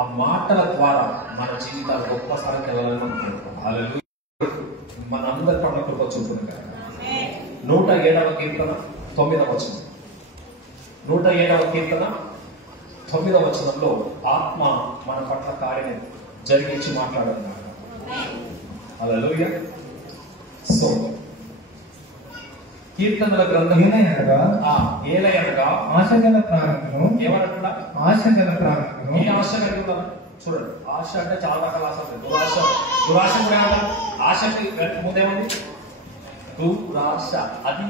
ఆ మాటల ద్వారా మన జీవితాలు గొప్ప స్థాయికి వెళ్ళాలని అనుకుంటున్నాం. హల్లెలూయా. మనందరి పట్ల కృప చూపును గాక. 107వ కీర్తన 9వ వచనం. 107వ కీర్తన 9వ వచనంలో ఆత్మ మన పట్ల కార్యం జరిగించి మాట్లాడుతున్నాడు. హల్లెలూయా. సో కీర్తనల గ్రంథం ఏలయనగా ఆశగల ప్రాణమును ఏమన్నట్టున్నా ఆశగల ప్రాణమును ఏ ఆశ కలిగి ఉన్నాను చూడండి. ఆశ అంటే చాలా రకాల ఆశ ఉంది. దురాశ కూడా ఆశకి ముందేముంది దురాశ. అది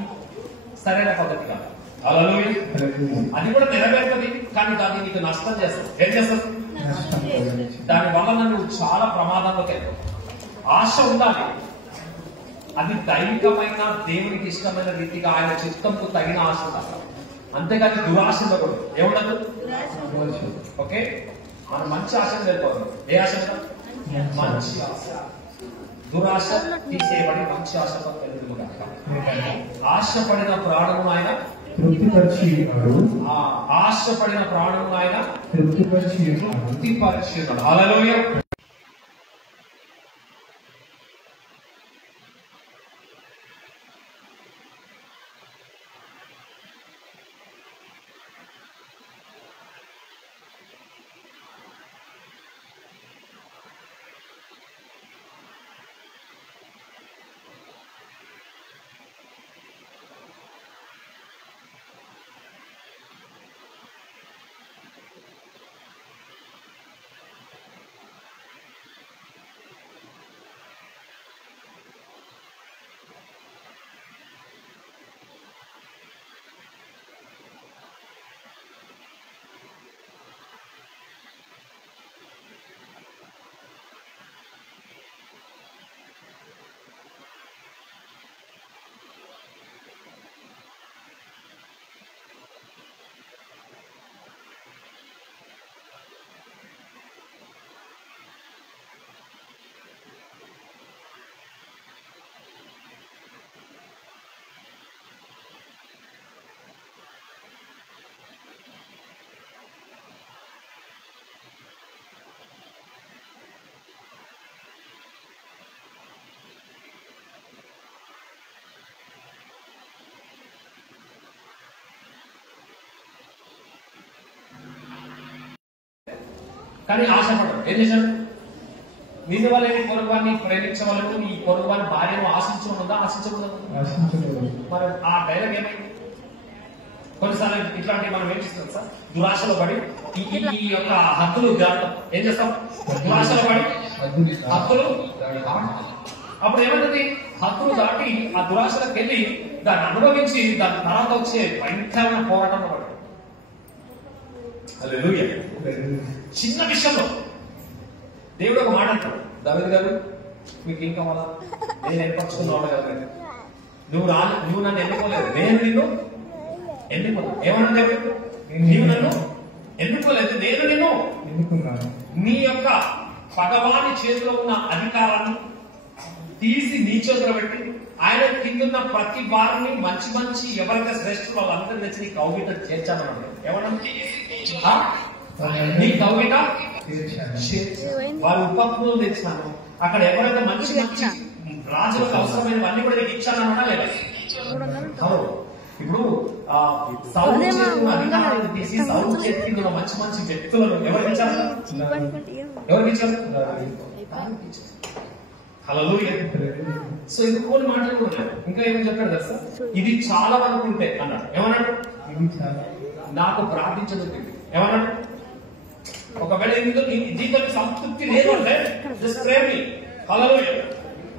సరైన పద్ధతి కాదు. హల్లెలూయా. అది కూడా నెరవేరుతుంది, కానీ దాన్ని నీకు నష్టం చేస్తుంది. ఏం చేస్తుంది? దాని వల్ల నువ్వు చాలా ప్రమాదంలోకి వెళ్తావు. ఆశ ఉండాలి, అది దైవికమైన దేవునికి ఇష్టమైన రీతిగా ఆయన చిత్తంకు తగిన ఆశ ఉండాలి. అంతేగాని దురాశ ఉండకూడదు. ఏముండదు? ఓకే, మనం మంచి ఆశను వెళ్ళిపోతాం. ఏ ఆశ? మంచి ఆశ. దురాశ తీసేయబడి మంచి ఆశతో వెళ్తుంది. ఆశపడిన ప్రాణము ఆయన తృప్తిపరిచి ఉన్నాడు. ఆశపడిన ప్రాణము ఆయన తృప్తిపరిచి ఉన్నాడు. హల్లెలూయా. కానీ ఆశపడరు. ఏం చేశాడు? నిన్ను వాళ్ళని పొరుగువాన్ని ప్రేమించవలను, నీ పొరుగువాని భార్యను ఆశించకుండా ఆశించకూడదు. మరి ఆ డైలాగ్ ఏమైంది? కొన్నిసార్లు ఇట్లాంటివి మనం ఏం చేస్తాం సార్? దురాశలో పడి ఈ యొక్క హద్దులు దాటం. ఏం చేస్తాం? దురాశలో పడి హద్దులు. అప్పుడు ఏమైంది? హద్దులు దాటి ఆ దురాశలకు వెళ్ళి దాన్ని అనుభవించి దాని తర్వాత వచ్చే భయంకరమైన పోరాటంలో పడి. హల్లెలూయా. చిన్న విషయంలో దేవుడు ఒక మాట అంటాడు, దావీదు గారు మీకు ఏం కావాలా? నేను ఏర్పరచుకున్నాడు కదా, నువ్వు నన్ను ఎన్నుకోలేదు, నేను నిన్ను ఎన్నుకోలేదు. ఏమన్నా దేవుడు? నీవు నన్ను ఎన్నుకోలేదు, నేను నిన్ను ఎన్నుకున్నాను. నీ యొక్క పగవాని చేతిలో ఉన్న అధికారాన్ని తీసి నీ చేతిలో పెట్టి ఆయన కింద ప్రతి వారిని మంచి మంచి ఎవరైతే శ్రేష్ఠులు వాళ్ళందరినీ తెచ్చి నీ కౌగిట చేర్చామన్నాడు. ఏమన్నా? నీ కౌగిట వాళ్ళ ఉపకులు తెచ్చాను. అక్కడ ఎవరైతే మంచి మంచి రాజులకు అవసరమైనవన్నీ కూడా నీకు ఇచ్చానన్నా లేదా? ఇప్పుడు సౌలు చేతున్న అధికారాన్ని తీసి సౌలు చేతి మంచి మంచి వ్యక్తులను ఎవరికి ఇచ్చారు? ఎవరికి ఇచ్చారు? హల్లెలూయా. సో ఇది కొన్ని మాట్లాడుకుంటున్నాడు. ఇంకా ఏమని చెప్పాడు తెలుసా? ఇది చాలా వరకు ఉంటే అన్నాడు. ఏమన్నాడు? నాకు ప్రార్థించదు. ఏమన్నాడు? ఒకవేళ దీంతో సంతృప్తి లేదు అంటే జస్ట్ ప్రేమ్ మీ. హల్లెలూయా.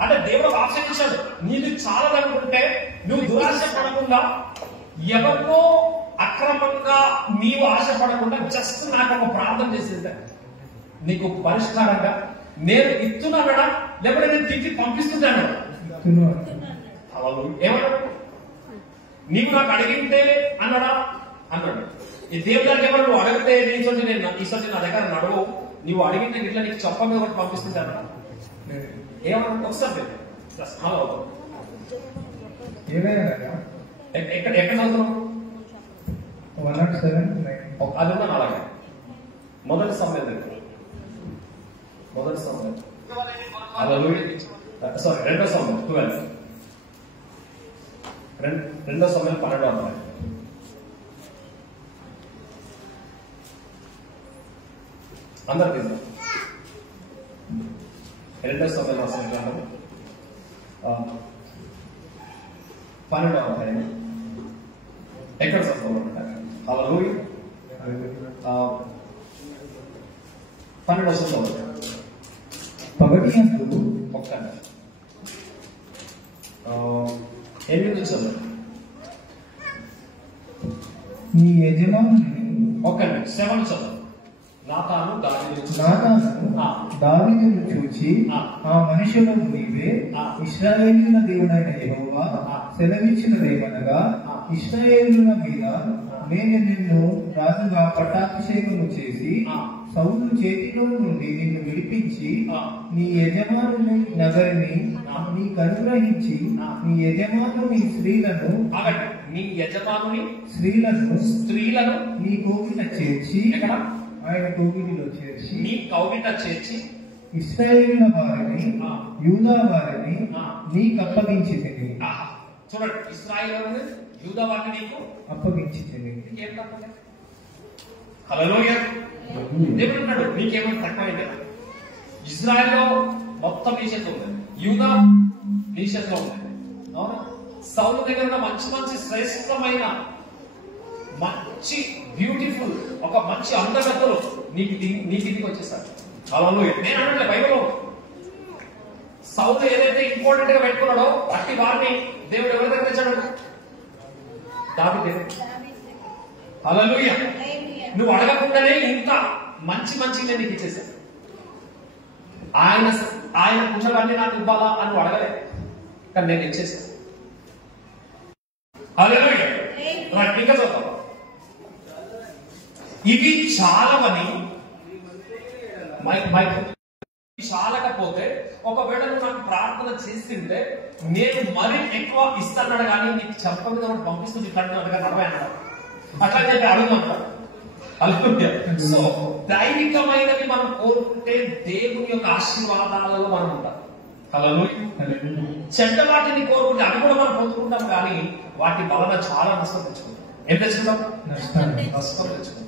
అంటే దేవుడు ఆశించాడు. నీకు చాలా అనుకుంటే నువ్వు దురాశ పడకుండా, ఎవరినో అక్రమంగా నీవు ఆశపడకుండా జస్ట్ నాకు ఒక ప్రార్థన చేసేదా నీకు పరిష్కారంగా నేను ఇస్తున్నాడా, లేకపోతే నేను తిరిగి పంపిస్తున్నాను? ఏమన్నాడు? నీవు నాకు అడిగితే అన్నాడా? అన్నాడు. ఈ దేవుడు గారికి ఎవరు నువ్వు అడిగితే నీతోటి నేను ఈసారి నా దగ్గర నడువు, నువ్వు అడిగితే ఇట్లా నీకు చెప్ప మీద ఒకటి పంపిస్తుంటాను. ఏమన్నా ఒకసారి ఎక్కడ చదువుతున్నావు? అది ఉన్నాను. అలాగే మొదటి సమయం మొదటి సమయం సారీ రెండో సమయం 12 రెండో సమయం 12 అందరు తీద్దాం. రెండో సమయం రాసిన గ్రంథం 12 ఎక్కడ చదువుకోమంటారు? హల్లెలూయా. 12 పగటి యందు ఒక్క 8 నుంచి చదువు. నీ యజమానుని ఒక్క 7 చదువు. నాతాను దావీదును చూచి ఆ మనుషులను నీవే ఇశ్రాయేలుల దేవుడైన యెహోవా సెలవిచ్చినదేమనగా, ఇశ్రాయేలుల మీద నేను నిన్ను రాజుగా పట్టాభిషేకము చేసి సౌలు చేతిలో నుండి నిన్ను విడిపించి నీ యజమానుని నగరిని నీకు అనుగ్రహించి నీ యజమానుని స్త్రీలను నీ కోగిట చేర్చి ఆయన కోగిటిలో చేర్చి నీ కౌగిట చేర్చి ఇశ్రాయేలుల వారిని యూదా వారిని నీకు అప్పగించి చూడండి, ఇశ్రాయేలుని యూదా వారిని నీకు అప్పగించి ఏం తప్పలే. హల్లెలూయా. దేవుడు అంటాడు నీకేమైనా తక్కువైంది. ఇజ్రాయెల్లో మొత్తం నీ చేతిలో ఉంది, యూదా నీ చేతిలో ఉంది. అవునా? సౌలు దగ్గర ఉన్న మంచి మంచి శ్రేష్టమైన మంచి బ్యూటిఫుల్ ఒక మంచి అందగత్తలు నీకు ఇంటికి వచ్చేసారు. హల్లెలూయా. నేను అంటే బైబిల్లో సౌలు ఏదైతే ఇంపార్టెంట్ గా పెట్టుకున్నాడో అట్టి వారిని దేవుడు ఎవరి దగ్గర తెచ్చాడు? దావీదు. హల్లెలూయా. నువ్వు అడగకుండానే ఇంకా మంచి మంచి నీకు ఇచ్చేసాడు. ఆయన కుటుంబాన్ని నాకు ఇవ్వాలా అని అడగలే, కానీ నేను ఇచ్చేసాను. హల్లెలూయా. ఇంకా చూద్దాం. ఇవి చాలవని చాలకపోతే ఒకవేళ నువ్వు నాకు ప్రార్థన చేస్తుంటే నేను మరీ ఎక్కువ ఇస్తాడు కానీ నీకు చెప్పకుండా పంపిస్తుంది ఇట్లాంటి నడవై అన్నాడు. అట్లా చెప్పి అడుగుమంటాడు. సో దైవికమైనది మనం కోరుకుంటే దేవుని యొక్క ఆశీర్వాదాలలో మనం ఉంటాం. చెడ్డ వాటిని కోరుకుంటే అవి కూడా మనం పొందుకుంటాం, కానీ వాటి వలన చాలా నష్టం తెచ్చుకుంటాం. ఏం తెచ్చుకుంటాం? నష్టం తెచ్చుకుంటాం.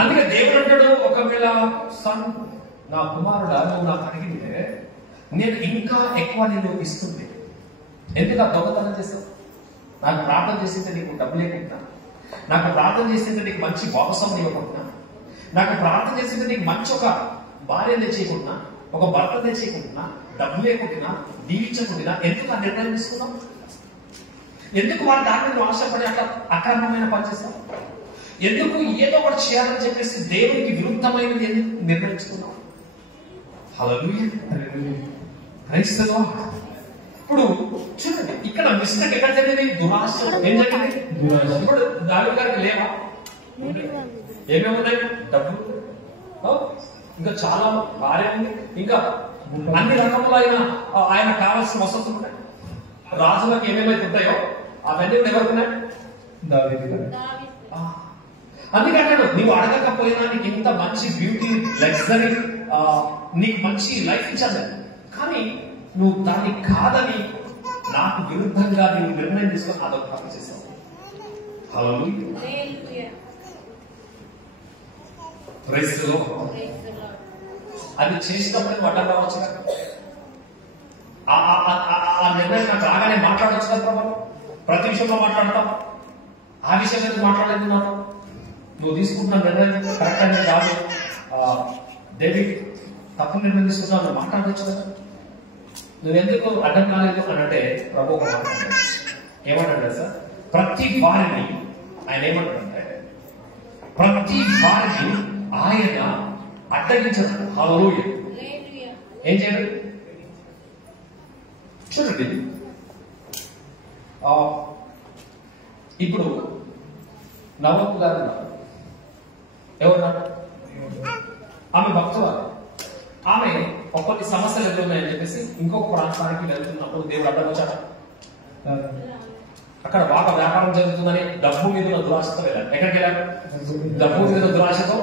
అందుకే దేవుడు అంటాడు, ఒకవేళ నా కుమారుడా నువ్వు నాకు అడిగితే నేను ఇంకా ఎక్కువ నేను ఇస్తుంది. ఎందుకు ఆ దొంగతనం చేస్తావు? నాకు ప్రార్థన చేసింటే నీకు డబ్బు లేకుండా, నాకు ప్రార్థన చేసింటే నీకు మంచి భాగస్వామి ఇవ్వకుండా, నాకు ప్రార్థన చేసింటే నీకు మంచి ఒక భార్య తెచ్చేయకుండా, ఒక భర్త తెచ్చేయకుండా, డబ్బు లేకుండా, దీవించకుండా ఎందుకు ఆ నిర్ణయం తీసుకున్నావు? ఎందుకు వారి దాన్ని నువ్వు ఆశపడి అట్లా అక్రమమైన పని చేస్తావు? ఎందుకు ఏదో ఒకటి చేయాలని చెప్పేసి దేవునికి విరుద్ధమైనది ఎందుకు నిర్ణయించుకున్నావు? హల్లెలూయా. ఇప్పుడు చూడండి, ఇక్కడ మిస్టేక్ ఎక్కడ జరిగింది? దురాశ. ఏం జరిగింది? ఇప్పుడు దావీదు గారికి లేవా? ఏమేమి ఉన్నాయి? డబ్బు, ఇంకా చాలా భార్య ఉంది, ఇంకా అన్ని రకములైన ఆయన కావాల్సిన వసతులు ఉన్నాయి. రాజులకు ఏమేమైతే ఉంటాయో అవన్నీ ఎవరికి ఉన్నాయి? అందుకంటాడు నీవు అడగకపోయినా నీకు ఇంత మంచి బ్యూటీ లగ్జరీ నీకు మంచి లైఫ్ ఇచ్చాను, కానీ నువ్వు దాన్ని కాదని నాకు విరుద్ధంగా నీవు నిర్ణయం తీసుకొని అదొక తప్పు చేశావు. అది చేసినప్పుడే మటన్ రావచ్చు కదా, ఆ నిర్ణయం నాకు రాగానే మాట్లాడవచ్చు కదా ప్రభావం. ప్రతి విషయంలో మాట్లాడతాం, ఆ విషయం మీద మాట్లాడలేదు. నాకు నువ్వు తీసుకుంటున్న నిర్ణయం కరెక్ట్ అనేది కాదు, డేవిడ్ తప్పు నిర్ణయం తీసుకుంటున్నావు, నువ్వు మాట్లాడవచ్చు కదా. నువ్వెందుకు అడ్డం కాలేదు అని అంటే ప్రభు ఒక మాట్లాడాడు. ఏమంటాడు సార్? ప్రతి వారిని ఆయన ఏమంటాడంటే ప్రతి వారిని ఆయన అడ్డగించాడు. హల్లెలూయా. ఏం చేయడు? చూడండి, ఇప్పుడు నవకు గారు ఎవరున్నారు? ఆమె భక్తురాలు. ఆమె కొన్ని సమస్యలు ఎదురున్నాయని చెప్పేసి ఇంకొక ప్రాంతానికి వెళ్తున్నప్పుడు దేవుడు అడ్డం వచ్చాడు. అక్కడ బాగా వ్యాపారం జరుగుతుందని డబ్బు మీద దురాశతో వెళ్ళాడు. ఎక్కడికి వెళ్ళాడు? డబ్బు మీద దురాశతో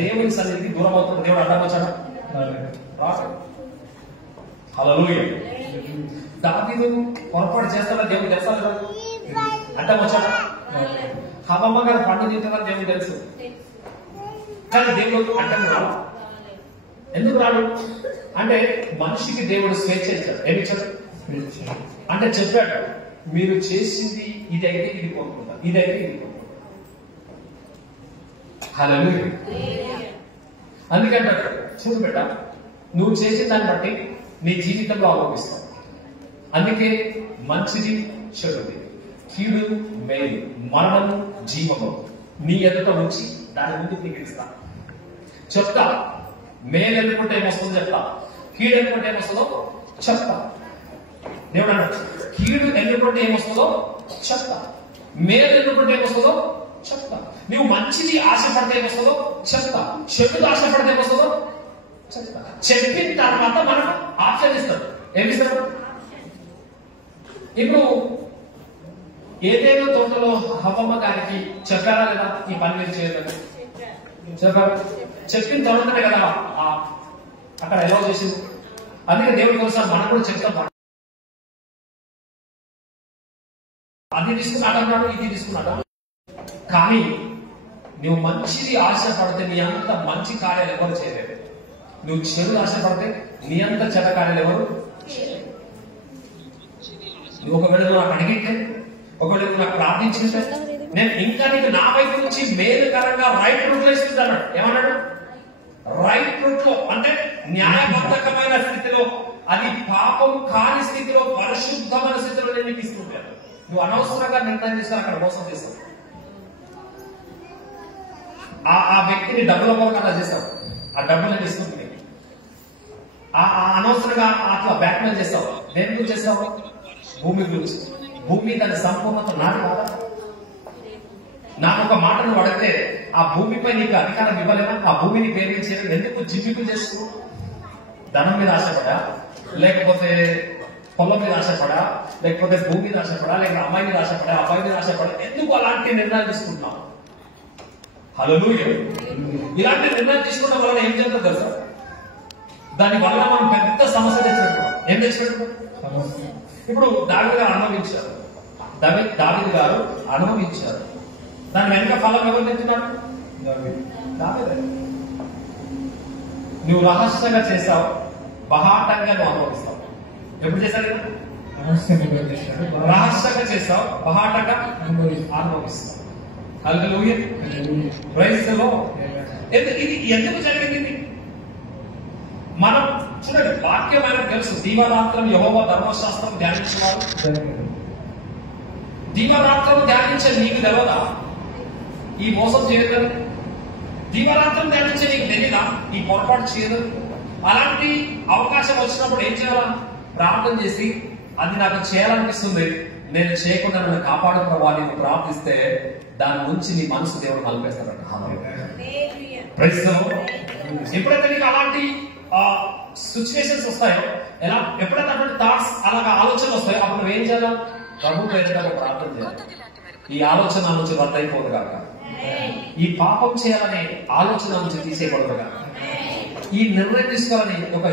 దేవుని సన్నిధికి దూరం అవుతున్న దేవుడు అడ్డం వచ్చాడా? హల్లెలూయా. దావీదు పొరపాటు చేస్తాడా దేవుడు తెలుసా? అడ్డం వచ్చాడా? హవమ్మ గారు పండు తింటారని దేవుడు తెలుసు, కానీ దేవుడు అడ్డం రాడు. ఎందుకు రాడు అంటే మనిషికి దేవుడు స్వేచ్ఛ ఇచ్చాడు. ఏమి ఇచ్చాడు అంటే చెప్పాడు, మీరు చేసింది ఇదైతే ఇది కోరుకుంటా, ఇదైతే ఇది కోరుకుంటా. హల్లెలూయా. అందుకంటే చూడు బిడ్డ, నువ్వు చేసిన దాన్ని బట్టి నీ జీవితంలో ఆలోపిస్తావు. అందుకే మంచిది చెడుది, కీడు మేలు, మరణము జీవము నీ ఎదుట ఉంచి దాని ముందు నీకు చెప్తా. మేలు ఎన్నుకుంటే ఏమొస్తుందో చెప్తా, కీడు ఎన్నుకుంటే ఏమొస్తుందో చెప్తా. దేవుడు అన్నాడు, కీడు ఎన్నుకుంటే ఏమొస్తుందో చెప్తా, మేలు ఎన్నుకుంటే ఏమొస్తుందో చెప్తా. నువ్వు మంచిది ఆశపడితే ఏమొస్తుందో చెప్తా, చెడుది ఆశపడితే ఏమొస్తుందో చెప్తా. చెప్పిన తర్వాత మనం ఆచరిస్తాం. ఏమిస్తాడు? ఇప్పుడు ఏదైనా తోటలో హవమ్మ గారికి చెప్పారా లేదా ఈ పని మీరు చేయలేదు? చెప్పారు. చెప్పిన తర్వాతనే కదా అక్కడ ఎలా చేసింది. అందుకే దేవుడి కోసం మనం కూడా చెప్తాం. అది తీసుకున్నాడు, ఇది తీసుకున్నాడు. కానీ నువ్వు మంచిది ఆశపడితే నీ అంత మంచి కార్యాలు ఎవరు చేయలేరు. నువ్వు చెడు ఆశపడితే నీ అంత చెడ్డ కార్యాలు ఎవరు చేయలేరు. నువ్వు ఒకవేళ నువ్వు నాకు అడిగితే, ఒకవేళ నువ్వు నాకు ప్రార్థించింటే, నేను ఇంకా నీకు నా వైపు నుంచి మేలుకరంగా రైట్ రూట్ లో ఇస్తున్నాడు. ఏమన్నాడు? రైట్ రూట్ లో అంటే న్యాయబద్ధకమైన స్థితిలో, అది పాపం కాని స్థితిలో, పరిశుద్ధమైన స్థితిలో నేను నీకు ఇస్తుంటాను. నువ్వు అనవసరంగా నిర్ణయం చేస్తే అక్కడ మోసం చేస్తావు. ఆ వ్యక్తిని డబ్బుల కొరకు అలా చేస్తావు, ఆ డబ్బులను ఇస్తుంది. అనవసరంగా అట్లా బ్యాక్మెయిల్ చేస్తావు. దేని గురించి చేస్తావు? భూమి గురించి. భూమి దాని సంపూర్ణత నాది కాదా? నాకు ఒక మాట నువ్వు అడిగితే ఆ భూమిపై నీకు అధికారం ఇవ్వలేనా? ఆ భూమిని ప్రేమించేది ఎందుకు జిమ్మికులు చేస్తూ? ధనం మీద ఆశపడా, లేకపోతే పొలం మీద ఆశపడా, లేకపోతే భూమి మీద ఆశపడా, లేకపోతే అమ్మాయి మీద ఆశపడా, అబ్బాయి మీద ఆశపడా? ఎందుకు అలాంటి నిర్ణయాలు తీసుకుంటున్నావు? హల్లెలూయా. ఇలాంటి నిర్ణయం తీసుకోవడం వల్ల ఏం జరుగుతుందో తెలుసా? దాని వల్ల మనం పెద్ద సమస్య తెచ్చినట్టు. ఏం తెచ్చినట్టు? ఇప్పుడు దావీదు గారు అనుభవించారు, దావీదు గారు అనుభవించారు. దాని వెనుక ఫలం ఎవరు తెచ్చున్నారు? దావీదే. నువ్వు రహస్యంగా చేసావు, బహాటంగా నువ్వు అనుభవిస్తావు. ఎప్పుడు చేశారు? రహస్యంగా చేస్తావు, బహాటంగా అనుభవిస్తావు. హల్లెలూయా. Praise the Lord. ఇది ఎందుకు జరిగింది? మనం చూడండి, వాక్యం ఆయనకు తెలుసు. దీవరాత్రం యెహోవా ధర్మశాస్త్రం ధ్యానించేవారు. దీవరాత్రం ధ్యానించే నీకు తెలియదా ఈ మోసం చేయదని? దీవరాత్రం ధ్యానించే నీకు తెలియదా ఈ పొరపాటు చేయదు? అలాంటి అవకాశం వచ్చినప్పుడు ఏం చేయాలా? ప్రార్థన చేసి, అది నాకు చేయాలనిపిస్తుంది, నేను చేయకుండా నన్ను కాపాడు ప్రభా నేను ప్రార్థిస్తే దాని నుంచి నీ మనసు దేవుడు నలిపేస్తాడట. Praise the lord. ఎప్పుడైతే నీకు అలాంటి సిచ్యువేషన్స్ వస్తాయో, ఎప్పుడైతే అటువంటి థాట్స్ అలాగా ఆలోచనలు వస్తాయో, అప్పుడు నువ్వేం చేయాలా? ప్రభు పేరుగా ప్రార్థన చేయాలి. ఈ ఆలోచన నుంచి రద్దు అయిపోదు కాక, ఈ పాపం చేయాలనే ఆలోచన నుంచి తీసేయకూడదు కాక, ఈ నిర్ణయం తీసుకోవాలని ఒక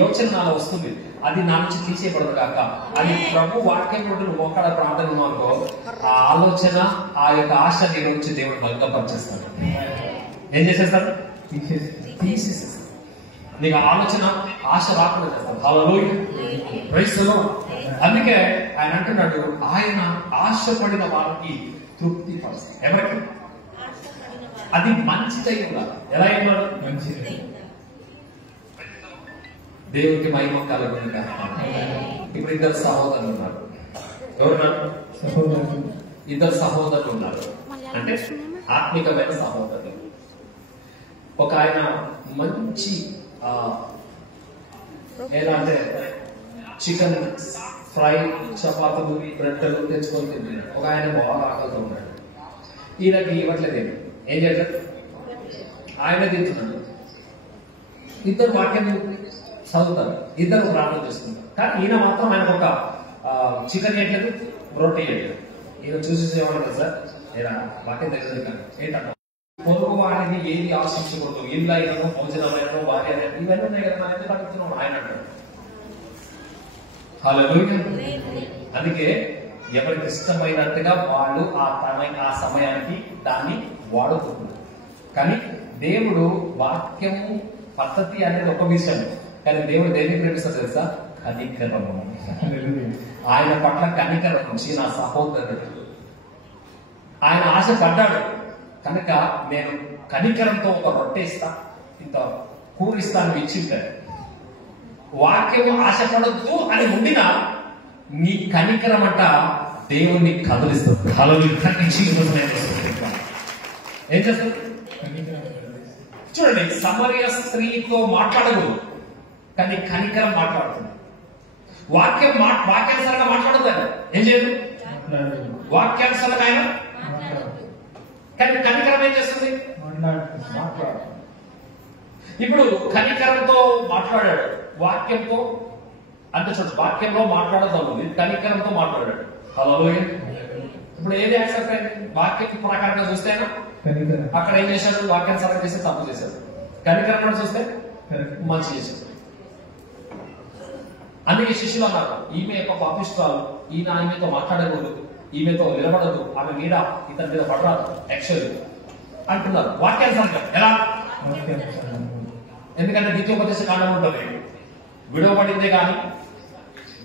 యోచన నాలో వస్తుంది, అది నా నుంచి తీసేయకూడదు కాక, అది ప్రభు వాక్యం నుండి నువ్వు ఒక్కడ ప్రార్థన అనుకో, ఆ ఆలోచన ఆ యొక్క ఆశ నీ నుంచి దేవుడు భంగపరిచేస్తాడు. ఏం చేసేస్తాడు? తీసేస్తాడు. నీకు ఆలోచన ఆశ రాకుండా చేస్తాడు. హల్లెలూయా. Praise the Lord. అందుకే ఆయన అంటున్నాడు, ఆయన ఆశపడిన వారికి తృప్తి పరుస్తాడు. ఎవరికి? అది మంచిదై ఉండాలి. ఎలా అయినాడు? మంచిది. దేవుడికి మహిమ కలుగును గాక. ఇప్పుడు ఇద్దరు సహోదరులు ఉన్నారు. ఎవరున్నారు? ఇద్దరు సహోదరులు ఉన్నారు. అంటే ఆత్మికమైన సహోదరులు. ఒక ఆయన మంచి ఎలా అంటే చికెన్ ఫ్రై, చపాతీలు, రొట్టెలు తెచ్చుకొని తింటున్నాడు. ఒక ఆయన బాగా ఆకలితో ఉన్నాడు. ఈయనకి ఇవ్వట్లేదు. ఏం చేస్తాడు? ఆయన తింటున్నాడు. ఇద్దరు వాక్యం చదువుతారు, ఇద్దరు ప్రార్థన చేస్తున్నారు. కానీ ఈయన మాత్రం ఆయనకు ఒక చికెన్ వేయట్లేదు, రొట్టె వేయట్లేదు. ఈయన చూసి ఏమన్నా సార్ నేను వాక్యం తెలియదు కానీ ఏంటంట పొరుగు వారిని ఏది ఆశించకూడదు, ఇల్లు అయినను భోజనమైనను భార్య అయినను ఇవన్నీ ఉన్నాయి కదా, మనం ఎందుకు అడుగుతున్నాం ఆయన అంటాడు. హల్లెలూయా. అందుకే ఎవరికి ఇష్టమైనట్టుగా వాళ్ళు ఆ సమయానికి దాన్ని వాడుకుంటున్నారు. కానీ దేవుడు వాక్యము పద్ధతి అనేది ఒక విషయం, కానీ దేవుడు దేన్ని ప్రేమిస్తాడు తెలుసా? కనికరము. ఆయన పట్ల కనికరం నుంచి నా సహోదరుడు ఆయన ఆశపడ్డాడు కనుక నేను కనికరంతో ఒక రొట్టె ఇస్తా, ఇంత కూరిస్తాను ఇచ్చింటాడు. వాక్యము ఆశపడద్దు అని ఉండినా నీ కనికరం అంట దేవుణ్ణి కదిలిస్తుంది. ఏం చేస్తుంది చూడండి, సమరయ స్త్రీతో మాట్లాడకూడదు కానీ కనికరం మాట్లాడుతుంది. వాక్యానుసారంగా మాట్లాడుతాడు, ఏం చేయదు వాక్యానుసారంగా ఆయన, కానీ కనికరం ఏం చేస్తుంది? మాట్లాడు. ఇప్పుడు కనికరంతో మాట్లాడాడు, వాక్యంతో అంటే చూడండి, వాక్యంలో మాట్లాడదాం, కనికరంతో మాట్లాడాడు. హల్లెలూయా. ఇప్పుడు ఏది యాక్సెప్ట్ అయింది? వాక్యం ప్రకారంగా చూస్తేనా అక్కడ ఏం చేశాడు? వాక్యానుసారం చేస్తే తప్పు చేశాడు. కనికరం చూస్తే మంచి చేశాడు. అందుకే శిష్యులు అన్నారు, ఈమె యొక్క పాపిష్టాలు, ఈయన ఆమెతో మాట్లాడకూడదు, ఈమెతో నిలబడదు, ఆమె మీద ఇతని మీద పడరాదు యాక్చువల్ అంటున్నారు. వాక్యానుసారంగా ఎలా? ఎందుకంటే ద్వితీయోపదేశ కాండం ఉంటుంది, విడవబడిందే గాని,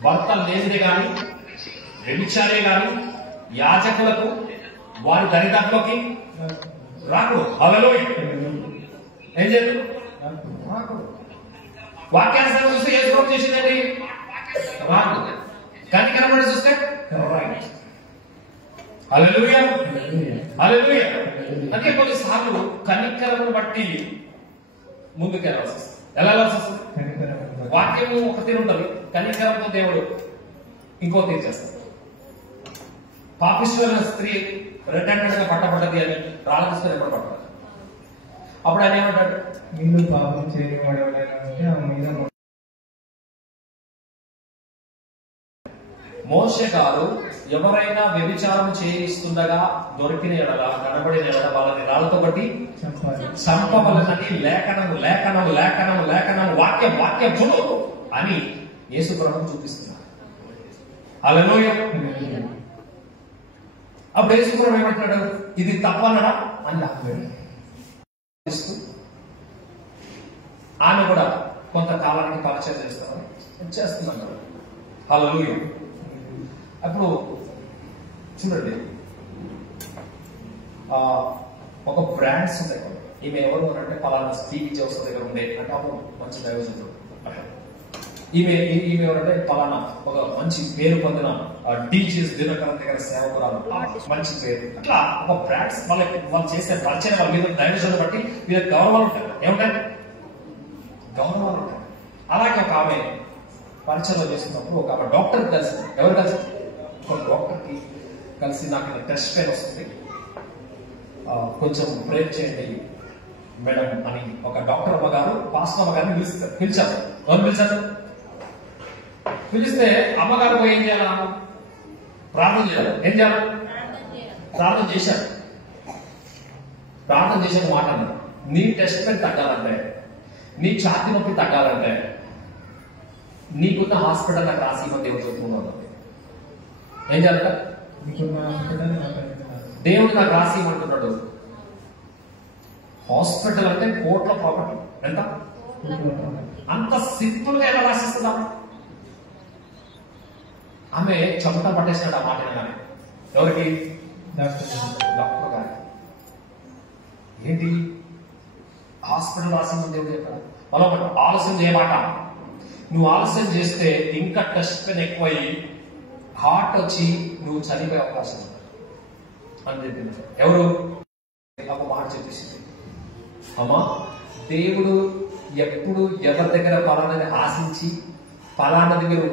భర్త లేనిదే గాని, వ్యభిచారే గాని యాజకులకు వారి దరిదాపులోకి రాకూడదు. హల్లెలూయా. ఏం చేయదు? వాక్యానుసారం చూస్తే ఏ స్కోప్ చేసిందండి? రాదు. కనికరం చూస్తే రైట్. హల్లెలూయా. హల్లెలూయా. అందుకే కొన్నిసార్లు కనికరమును బట్టి ముందుకు వెళ్ళాల్సి వస్తుంది. ఎలా వెళ్ళాల్సి వస్తుంది? వాక్యము ఒక తీరు ఉంటుంది, కనికరంతో దేవుడు ఇంకో తీరు చేస్తాడు. పాపిష్ఠమైన స్త్రీ రెడ్ హ్యాండెడ్ గా పట్టబడ్డది అని రాళ్ళ ఎప్పుడు పడ్డాడు. అప్పుడు ఆయన ఏమంటాడు? మీరు పాపం చేయని వాడు మోషే గారు ఎవరైనా వ్యభిచారం చేయిస్తుండగా దొరికిన ఎడల, కనబడిన ఎడల వాళ్ళని రాళ్ళతో బట్టి చంపవలనని లేఖనము లేఖనము లేఖనము లేఖనము వాక్యం వాక్యం చూడు అని యేసు ప్రభువు చూపిస్తున్నారు. హల్లెలూయా. అప్పుడు యేసు ప్రభు ఏమంటాడు? ఇది తప్పనడా అని ఆమె కూడా కొంతకాలానికి పరిచయం చేస్తున్నాను. హల్లెలూయా. అప్పుడు చూడండి, ఒక బ్రాండ్స్ ఉంటాయి. ఈమె ఎవరు అంటే పలానా టీవీ జోస్ దగ్గర ఉండే అంటే అప్పుడు మంచి దైవజనుడు. ఈమె ఎవరంటే పలానా ఒక మంచి పేరు పొందిన డీజీఎస్ దినకరన్ దగ్గర సేవకురాలు, మంచి పేరు. అట్లా ఒక బ్రాండ్స్ వాళ్ళు చేసే పరిచయం వాళ్ళ మీద దైవజనులు బట్టి వీళ్ళకి గౌరవాలు ఉంటాయి. ఏముంటాయి? గౌరవాలు ఉంటాయి. అలాగే ఒక ఆమె పరిచయం చేస్తున్నప్పుడు ఒక ఆమె డాక్టర్ కలిసి, ఎవరు కలిసి? ఒక డాక్టర్ కి కలిసి నాకు టెస్ట్ పెయిన్ వస్తుంది, కొంచెం ప్రేర్ చేయండి మేడం అని ఒక డాక్టర్ అమ్మగారు పాస్టర్ అమ్మగారిని పిలిచారు. ఎవరు పిలిచారు? పిలిస్తే అమ్మగారు పోయి ఏం చేయాలి? ప్రార్థన చేయాలి. ఏం చేయాలి? ప్రార్థన చేశారు. ప్రార్థన చేసిన మాట అన్నారు, నీ టెస్ట్ పెయిన్ తగ్గాలంటే, నీ ఛాతీ నొప్పి తగ్గాలంటే నీకున్న హాస్పిటల్ నాకు రాసి ఇవ్వ దేవుడు చెప్తున్నాడు. ఏం చేయాలంట? దేవుడు నాకు రాసి ఇవ్వమంటున్నాడు. హాస్పిటల్ అంటే కోట్ల ప్రాపర్టీ. ఎంత? అంత సింపుల్ గా ఎలా రాసిస్తుందా? ఆమె చెమట పట్టేసినట్టు ఆ మాట కానీ ఎవరికి? డాక్టర్ గారి. ఏంటి హాస్పిటల్ రాసిందని దేవుడు చెప్పాడు. మళ్ళీ ఆలస్యం చేయమాట, నువ్వు ఆలస్యం చేస్తే ఇంకా టెస్ట్ పెయిన్ ఎక్కువయ్యి హార్ట్ వచ్చి నువ్వు చనిపోయే అవకాశం అని చెప్పింది. ఎవరు? ఒక మాట చెప్పేసింది, అమ్మా దేవుడు ఎప్పుడు ఎవరి దగ్గర పలానాన్ని ఆశించి పలానాది మీరు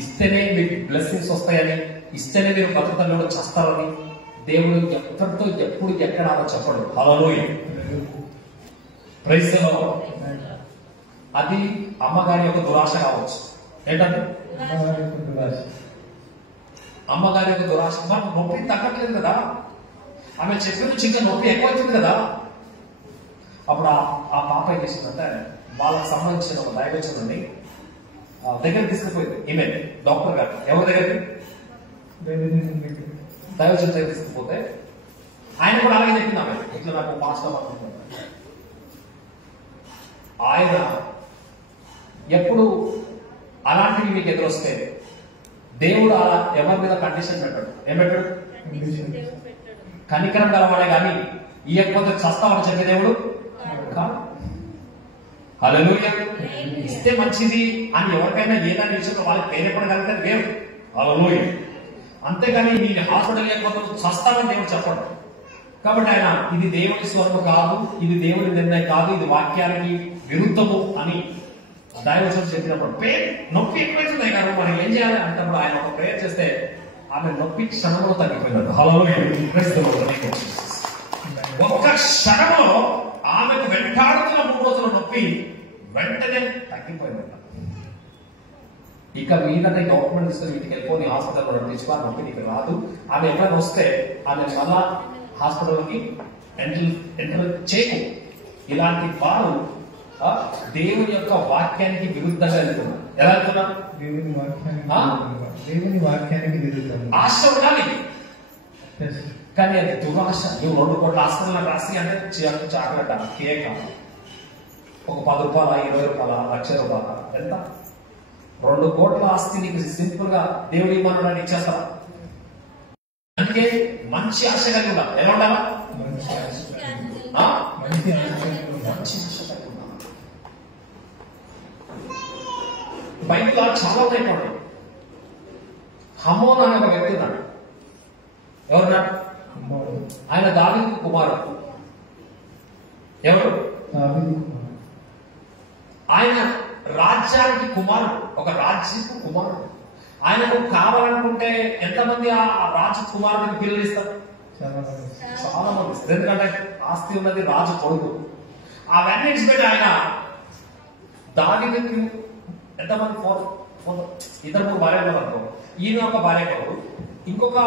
ఇస్తేనే మీకు బ్లెస్సింగ్స్ వస్తాయని, ఇస్తేనే మీరు బతుకుతంలో చేస్తారని దేవుడు ఎక్కడితో ఎప్పుడు ఎక్కడ అలా చెప్పడు. హల్లెలూయా. Praise the Lord. అది అమ్మగారి యొక్క దురాశ కావచ్చు. ఏంటంటే అమ్మగారి యొక్క దురాశ. నొప్పి తగ్గట్లేదు కదా, ఆమె చెప్పిన నుంచి ఇంకా నొప్పి ఎక్కువైతుంది కదా, అప్పుడు ఆ పాప ఏం చేసిందంటే వాళ్ళకి సంబంధించిన ఒక దైవజనుడిని దగ్గర తీసుకుపోయింది. ఈమె డాక్టర్ గారు ఎవరి దగ్గరికి దైవజనుడి దగ్గర తీసుకుపోతే ఆయన కూడా అలాగే చెప్పింది ఆమె, ఇట్లా నాకు పాస్టర్ అనుకుంటున్నాను. ఆయన ఎప్పుడు అలాంటివి మీకు ఎదురొస్తే దేవుడు అలా ఎవరి మీద కండిషన్ పెట్టాడు. ఏం పెట్టాడు? కనికరం గలవాడే కానీ ఇయ్యకపోతే చస్తామని చెప్పే దేవుడు కాదు. హల్లెలూయా. ఇస్తే మంచిది అని ఎవరికైనా ఏదైనా విషయంలో వాళ్ళకి పేరెప్పగలిగితే వేరు. హల్లెలూయా. అంతేగాని నేను హాస్పిటల్ లేకపోతే చస్తామని దేవుడు చెప్పడు. కాబట్టి ఆయన ఇది దేవుడి స్వరము కాదు, ఇది దేవుడి నిర్ణయం కాదు, ఇది వాక్యానికి విరుద్ధము అని దైవజనుడు చెప్పినప్పుడు నొప్పి ఎక్కువైతుంది కాదు, మనం ఏం చేయాలి అంటప్పుడు ఆయన ఒక ప్రేయర్ చేస్తే ఆమె నొప్పి క్షణంలో తగ్గిపోయినట్టు. హల్లెలూయా. ఒక్క క్షణంలో ఆమెకు వెంటాడుతున్న 3 రోజుల నొప్పి వెంటనే తగ్గిపోయినట్టు. ఇక మీదట గవర్నమెంట్ తీసుకుని ఇంటికి వెళ్ళిపోయి హాస్పిటల్లో నడిపించుకో, నొప్పి నీకు రాదు. ఆమె ఎక్కడైనా వస్తే ఆమె మళ్ళా హాస్పిటల్కి ఎంటర్ చేయకు. ఇలాంటి వారు దేవుని యొక్క వాక్యానికి విరుద్ధంగా వెళ్తున్నారు. ఎలా వెళ్తున్నారు? దేవుని వాక్యానికి విరుద్ధంగా. ఆశ ఉండాలి కానీ అది దురాశ. నువ్వు 2 కోట్ల ఆస్తులను రాసి అంటే చాక్లెట్ కేక్ ఒక 10 రూపాయల 20 రూపాయల 1,00,000 రూపాయల ఎంత? 2 కోట్ల ఆస్తి నీకు సింపుల్ గా దేవుడి మనని ఇచ్చేస్తారా? అందుకే మంచి ఆశ కలిగి ఉండాలి. ఎలా ఉండాలా? మంచి ఆశ కలిగి ఉండాలి. బైబిల్లో చాలా ఉన్నాయి కూడా. హమోన్ అనే ఒక వ్యక్తి ఉన్నాడు. ఎవరున్నాడు? ఆయన దావీదు కుమారుడు. ఎవరు? ఆయన రాజ్యానికి కుమారుడు, ఒక రాజ్యపు కుమారుడు. ఆయనకు కావాలనుకుంటే ఎంతమంది ఆ రాజు కుమారుడికి పిల్లలు ఇస్తారు? చాలా మంది ఇస్తారు. ఎందుకంటే ఆస్తి ఉన్నది రాజు కొడుకు. అవన్నీ ఇచ్చిపెట్టి ఆయన దావీదుకి ఎంతమంది 4 ఇద్దరు 3 భార్యలు అనుకో, ఈయన ఒక భార్య కొడుకు, ఇంకొక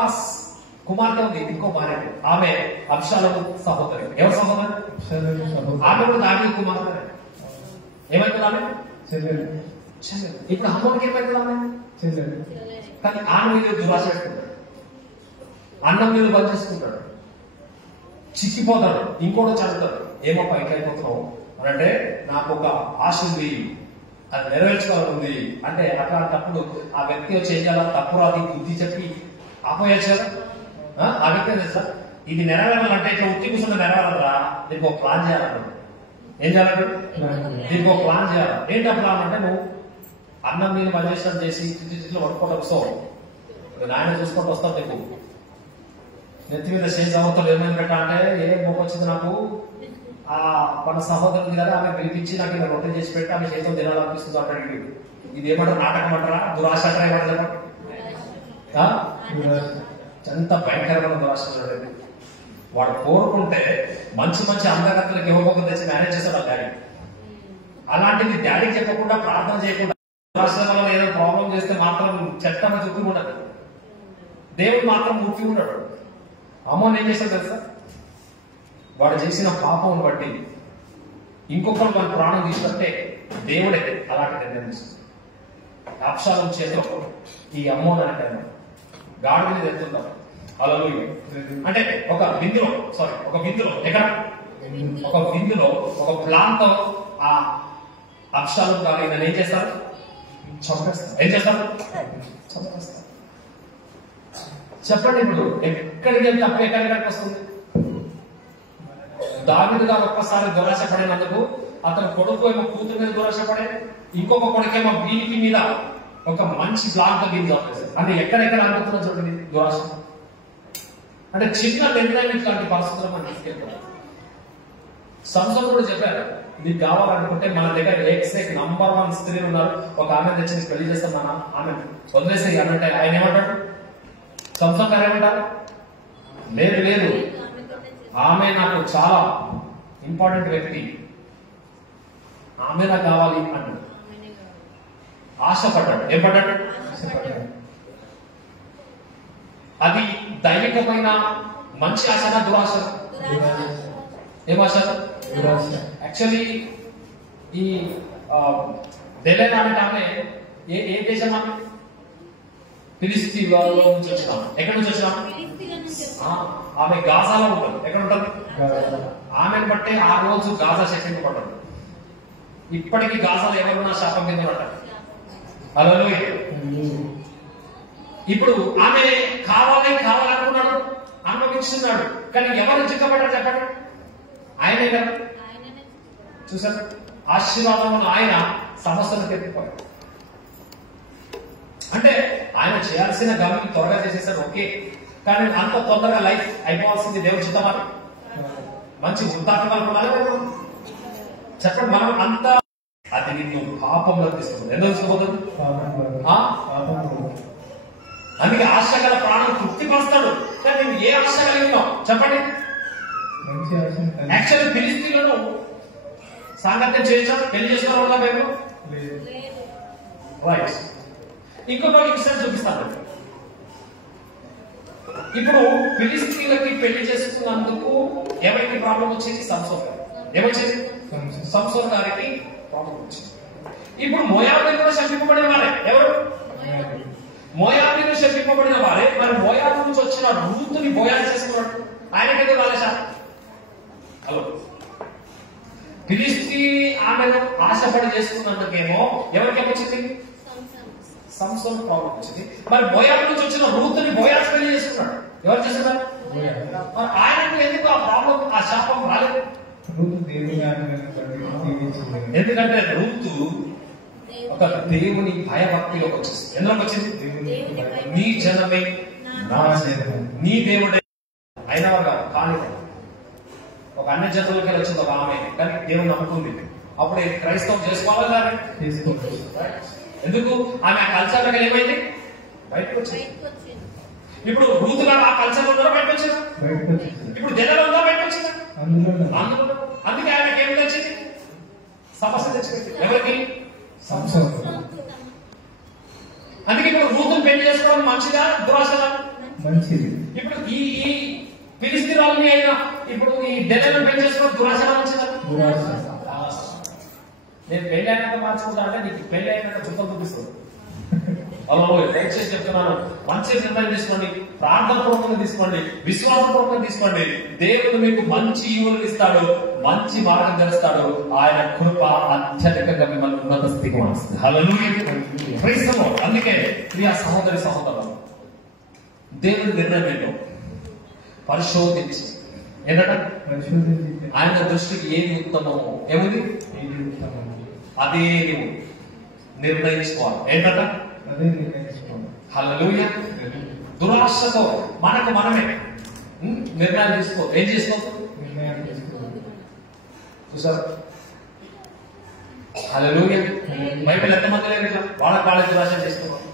కుమార్తె ఉంది, ఇంకో భార్య. ఆమె అబ్షాలోము సహోదరి. ఎవరు సహోదరి? ఆమె కూడా దావీదు కుమార్తె. ఏమైతుంది ఆమె? ఇప్పుడు హమోన్కి ఏమైతుంది ఆమె? కానీ ఆమె మీద దురాశ పెట్టుకుంటాడు, అన్నం మీద బంద్ చేసుకుంటాడు, చిక్కిపోతాడు, ఇంకోటి చదువుతాడు. ఏమో పైకి అయిపోతున్నావు అని అంటే నాకు ఒక ఆశ ఉంది, అది నెరవేర్చుకోవాలని అంటే అట్లాంటప్పుడు ఆ వ్యక్తి వచ్చి ఏం చేయాలి? తప్పు రాది బుద్ధి చెప్పి ఆపోయచ్చు కదా. ఆ వ్యక్తి తెలుసా ఇది నెరవేరాలంటే ఇట్లా ఉత్తి కూర్చుంటే నెరవేరరా, దీనికి ఒక ప్లాన్ చేయాలంటాడు. ఏం చేయాలంటాడు? దీనికి ఒక ప్లాన్ చేయాలి. ఏంటి ఆ ప్లాన్ అంటే నువ్వు అన్నం మీద పనిచేసినట్టు చేసి చిట్లు పట్టుకోవడం. సో నాయన చూసుకుంటూ వస్తావు, నీకు నెత్తి మీద చేసి అవతలు ఏమైనా పెట్టా అంటే ఏం మొక్కొచ్చింది నాకు ఆ మన సహోదరుని కదా, ఆమె పిలిపించి నాకు ఇలా రొట్టె చేసి పెట్టి ఆమె చేతితో తినాలనిపిస్తుంది అంటాడు. ఇది ఏమంటారు? నాటకం అంటారా? దురాశ అంటారా? ఏమంటారు? ఎంత భయంకరమైన దురాశ. వాడు కోరుకుంటే మంచి మంచి అందగత్తలకు ఇవ్వకపోతే తెచ్చి మేనేజ్ చేస్తాడు ఆ డాడీ. అలాంటిది డాడీకి చెప్పకుండా ప్రార్థన చేయకుండా దురాశ వల్ల ఏదో ప్రాబ్లం చేస్తే మాత్రం చట్టం చుట్టూ ఉండదు, దేవుడు మాత్రం ముక్తి ఉన్నాడు. అమ్మోని ఏం చేస్తాడు తెలుసా? వాడు చేసిన పాపం బట్టి ఇంకొకరు మన ప్రాణం తీసుకుంటే దేవుడే అలాంటి నిర్ణయం తీసుకుంటాడు. అబ్షాలోము చేతిలో ఈ అమ్మోన్ అంటే గాడి మీద ఎత్తుంటారు. హల్లెలూయా. అంటే ఒక బిందులో ఎక్కడ ఒక బిందులో ఒక ప్లాన్ తో ఆ అబ్షాలోము కానీ నన్ను ఏం చేస్తారు? చంపేస్తారు. ఏం చేస్తారు? చంపేస్తారు. చెప్పండి, ఇప్పుడు ఎక్కడికి వెళ్తే తప్పు ఎక్కడికి వస్తుంది? దావీదు గారు ఒక్కసారి దురాశ పడినందుకు అతను కొడుకు ఏమో కూతురు మీద దురాశ పడే, ఇంకొక కొడుకేమో వీనికి మీద ఒక మంచి ప్లాన్ తో దీన్ని చంపేస్తారు. అంటే ఎక్కడెక్కడ అనుకుంటున్నా చూడండి దురాశ. అంటే చిన్న నిర్ణయం ఇట్లాంటి పరిస్థితుల్లో మనం తీసుకెళ్తాం. సంసోను కూడా చెప్పారు, నీకు కావాలనుకుంటే మన దగ్గర ఎక్స్ నంబర్ 1 స్త్రీలు ఉన్నారు, ఒక ఆమె తెచ్చి పెళ్లి చేస్తాం, మన ఆమె వదిలేసి అంటే ఆయన ఏమంటాడు? సంసోను గారు ఏమంటారు? లేదు లేదు, ఆమె నాకు చాలా ఇంపార్టెంట్ వ్యక్తి, ఆమె నాకు కావాలి అన్నాడు. ఆశపడ్డాడు. ఏం పడ్డాడు? అది దైవికమైన మంచి ఆశనా దురాశ? ఏం ఆశ? దురాశ. యాక్చువల్లీ ఈ దెలెనా అంటే ఆమె ఏ దేశం ఆమె? ఫిలిస్తీ వాళ్ళ నుంచి వచ్చినాం. ఎక్కడి నుంచి వచ్చినాం? ఆమె గాజాలో ఉంటుంది. ఎక్కడ ఉంటుంది? ఆమెను బట్టే ఆ రోజు గాజా శపించబడ్డాడు. ఇప్పటికీ గాజాలో ఎవరున్నా శాపం కింద పడ్డారు. హల్లెలూయా. ఇప్పుడు ఆమె కావాలనుకున్నాడు, అనుభవిస్తున్నాడు. కానీ ఎవరు చిక్కబడ్డారు చెప్పండి? ఆయనే కదా. చూసారు, ఆశీర్వాదం ఆయన సమస్యను తెప్పిపోయాడు. అంటే ఆయన చేయాల్సిన గమని త్వరగా చేసేసారు, ఓకే. కానీ అంత తొందరగా లైఫ్ అయిపోవాల్సింది దేవుడు చిత్తమా? మంచి వృద్ధాప్యమాలు చెప్పండి. మనం అంతా అది నిన్ను పాపంలో తీసుకుంటుంది. ఎందుకు తీసుకుపోతుంది? అందుకే ఆశ గల ప్రాణం తృప్తిపరుస్తాడు. కానీ నువ్వు ఏ ఆశ కలిగి ఉన్నావు చెప్పండి? యాక్చువల్లీ ఫిలిస్తీన్లను సాంగత్యం చేయించాం, పెళ్లి చేసుకోవాలా మేము? రైట్. ఇంకొక విషయం చూపిస్తాను. ఇప్పుడు ఫిలిస్తీన్లకి పెళ్లి చేసుకున్నందుకు ఎవరికి ప్రాబ్లం వచ్చింది? సంసోన్. ఏమొచ్చింది? సంసోన్ గారికి ప్రాబ్లం వచ్చింది. ఇప్పుడు మోయాబీలో కూడా శపింపబడిన వారే. ఎవరు? మోయాబీలో శపింపబడిన వారే. మరి మోయాబు నుంచి వచ్చిన రూతుని బోయాజు చేసుకున్నాడు. ఆయనకేదో రాలేసా? హలో, ఫిలిస్తీ ఆమెను ఆశపడి చేసుకున్నందుకేమో ఎవరికి వచ్చింది? సంసోన్ ప్రాబ్లం వచ్చింది. మరి మోయాబు నుంచి వచ్చిన రూతుని బోయాజు పెళ్లి చేసుకున్నాడు. ఎవరు చేస్తున్నారు? మరి ఆయనకు ఎందుకు ఆ ప్రాబ్లం, ఆ శాపం రాలేదు? ఎందుకంటే రూతు ఒక దేవుని భయభక్తిలోకి వచ్చేసి ఎందులోకి వచ్చింది? నీ జనమే నా జనమే, నీ దేవుడే అయినవారు కాదు. కానీ ఒక అన్ని జనులకి వచ్చింది ఒక ఆమె, కానీ దేవుని నమ్ముకుంది. అప్పుడు క్రైస్తవం చేసుకోవాలి కానీ చేసుకోవచ్చు. ఎందుకు? ఆమె ఆ కల్చర్లోకి ఏమైంది? బయటకు వచ్చింది. ఇప్పుడు రూతు గారు ఆ కల్చర్ ఉందో బయటకు వచ్చిందా? ఇప్పుడు జనాలు ఉందా? బయటకు వచ్చిందా? అందులో. అందుకే ఆయనకి ఏమి తెచ్చింది? సమస్య తెచ్చింది. ఎవరికి? సంసోన్. అందుకే ఇప్పుడు రూతుని పెళ్లి చేసుకోవడం మంచిదా దురాశదా? మంచిది. ఇప్పుడు ఈ ఫిలిస్తీన్లని అయినా ఇప్పుడు ఈ దెలెనాను పెళ్లి చేసుకోవడం దురాశదా మంచిదా? నేను పెళ్లి అయినాక మార్చుకుంటా అంటే నీకు పెళ్లి అయినాక చుట్టం చూపిస్తుంది. అలా దయచేసి చెప్తున్నాను, మంచి నిర్ణయం తీసుకోండి, ప్రార్థన పూర్వకంగా తీసుకోండి, విశ్వాసపూర్వకంగా తీసుకోండి. దేవుడు మీకు మంచి ఈవులు ఇస్తాడు, మంచి మార్గం తెలుస్తాడు. ఆయన కృప అత్యధికంగా మిమ్మల్ని ఉన్నత స్థితికి మారుస్తుంది. హల్లెలూయా. అందుకే ప్రియ సహోదరి సహోదరులు, దేవుడి నిర్ణయం ఏంటో పరిశోధించి ఏంటంటే ఆయన దృష్టికి ఏది ఉత్తమమో ఏముంది అదే నువ్వు నిర్ణయించుకోవాలి. ఏంటంట? హల్లెలూయా. దురాశతో మనకు మనమే నిర్ణయాలు తీసుకో. ఏం చేసుకోవద్దు? చూసారు? హల్లెలూయా. బైబిల్ ఎంతమంది లేరు ఇట్లా వాళ్ళ దురాశ చేసుకోవాలి?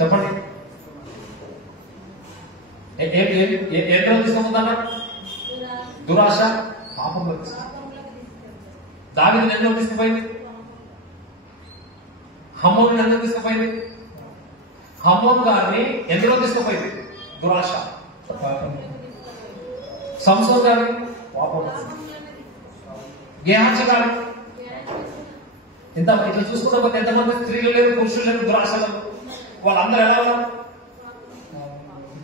చెప్పండి. ఏంటో తీసుకోవద్దన్నా? దురాశ పాపంలో తీసుకో. దావీదుని ఎందుకు తీసుకుపోయింది? హమ్మోను ఎందుకు తీసుకుపోయింది? హమ్మోను గారిని ఎందులో తీసుకుపోయింది? దురాశ. సంసోన్ గారిని పాపం. గేహాజీ గారు ఇంత ఇట్లా చూసుకుంటే పోతే ఎంతమంది స్త్రీలు లేరు, పురుషులు లేరు దురాశలు. వాళ్ళందరూ ఎలా ఉన్నారు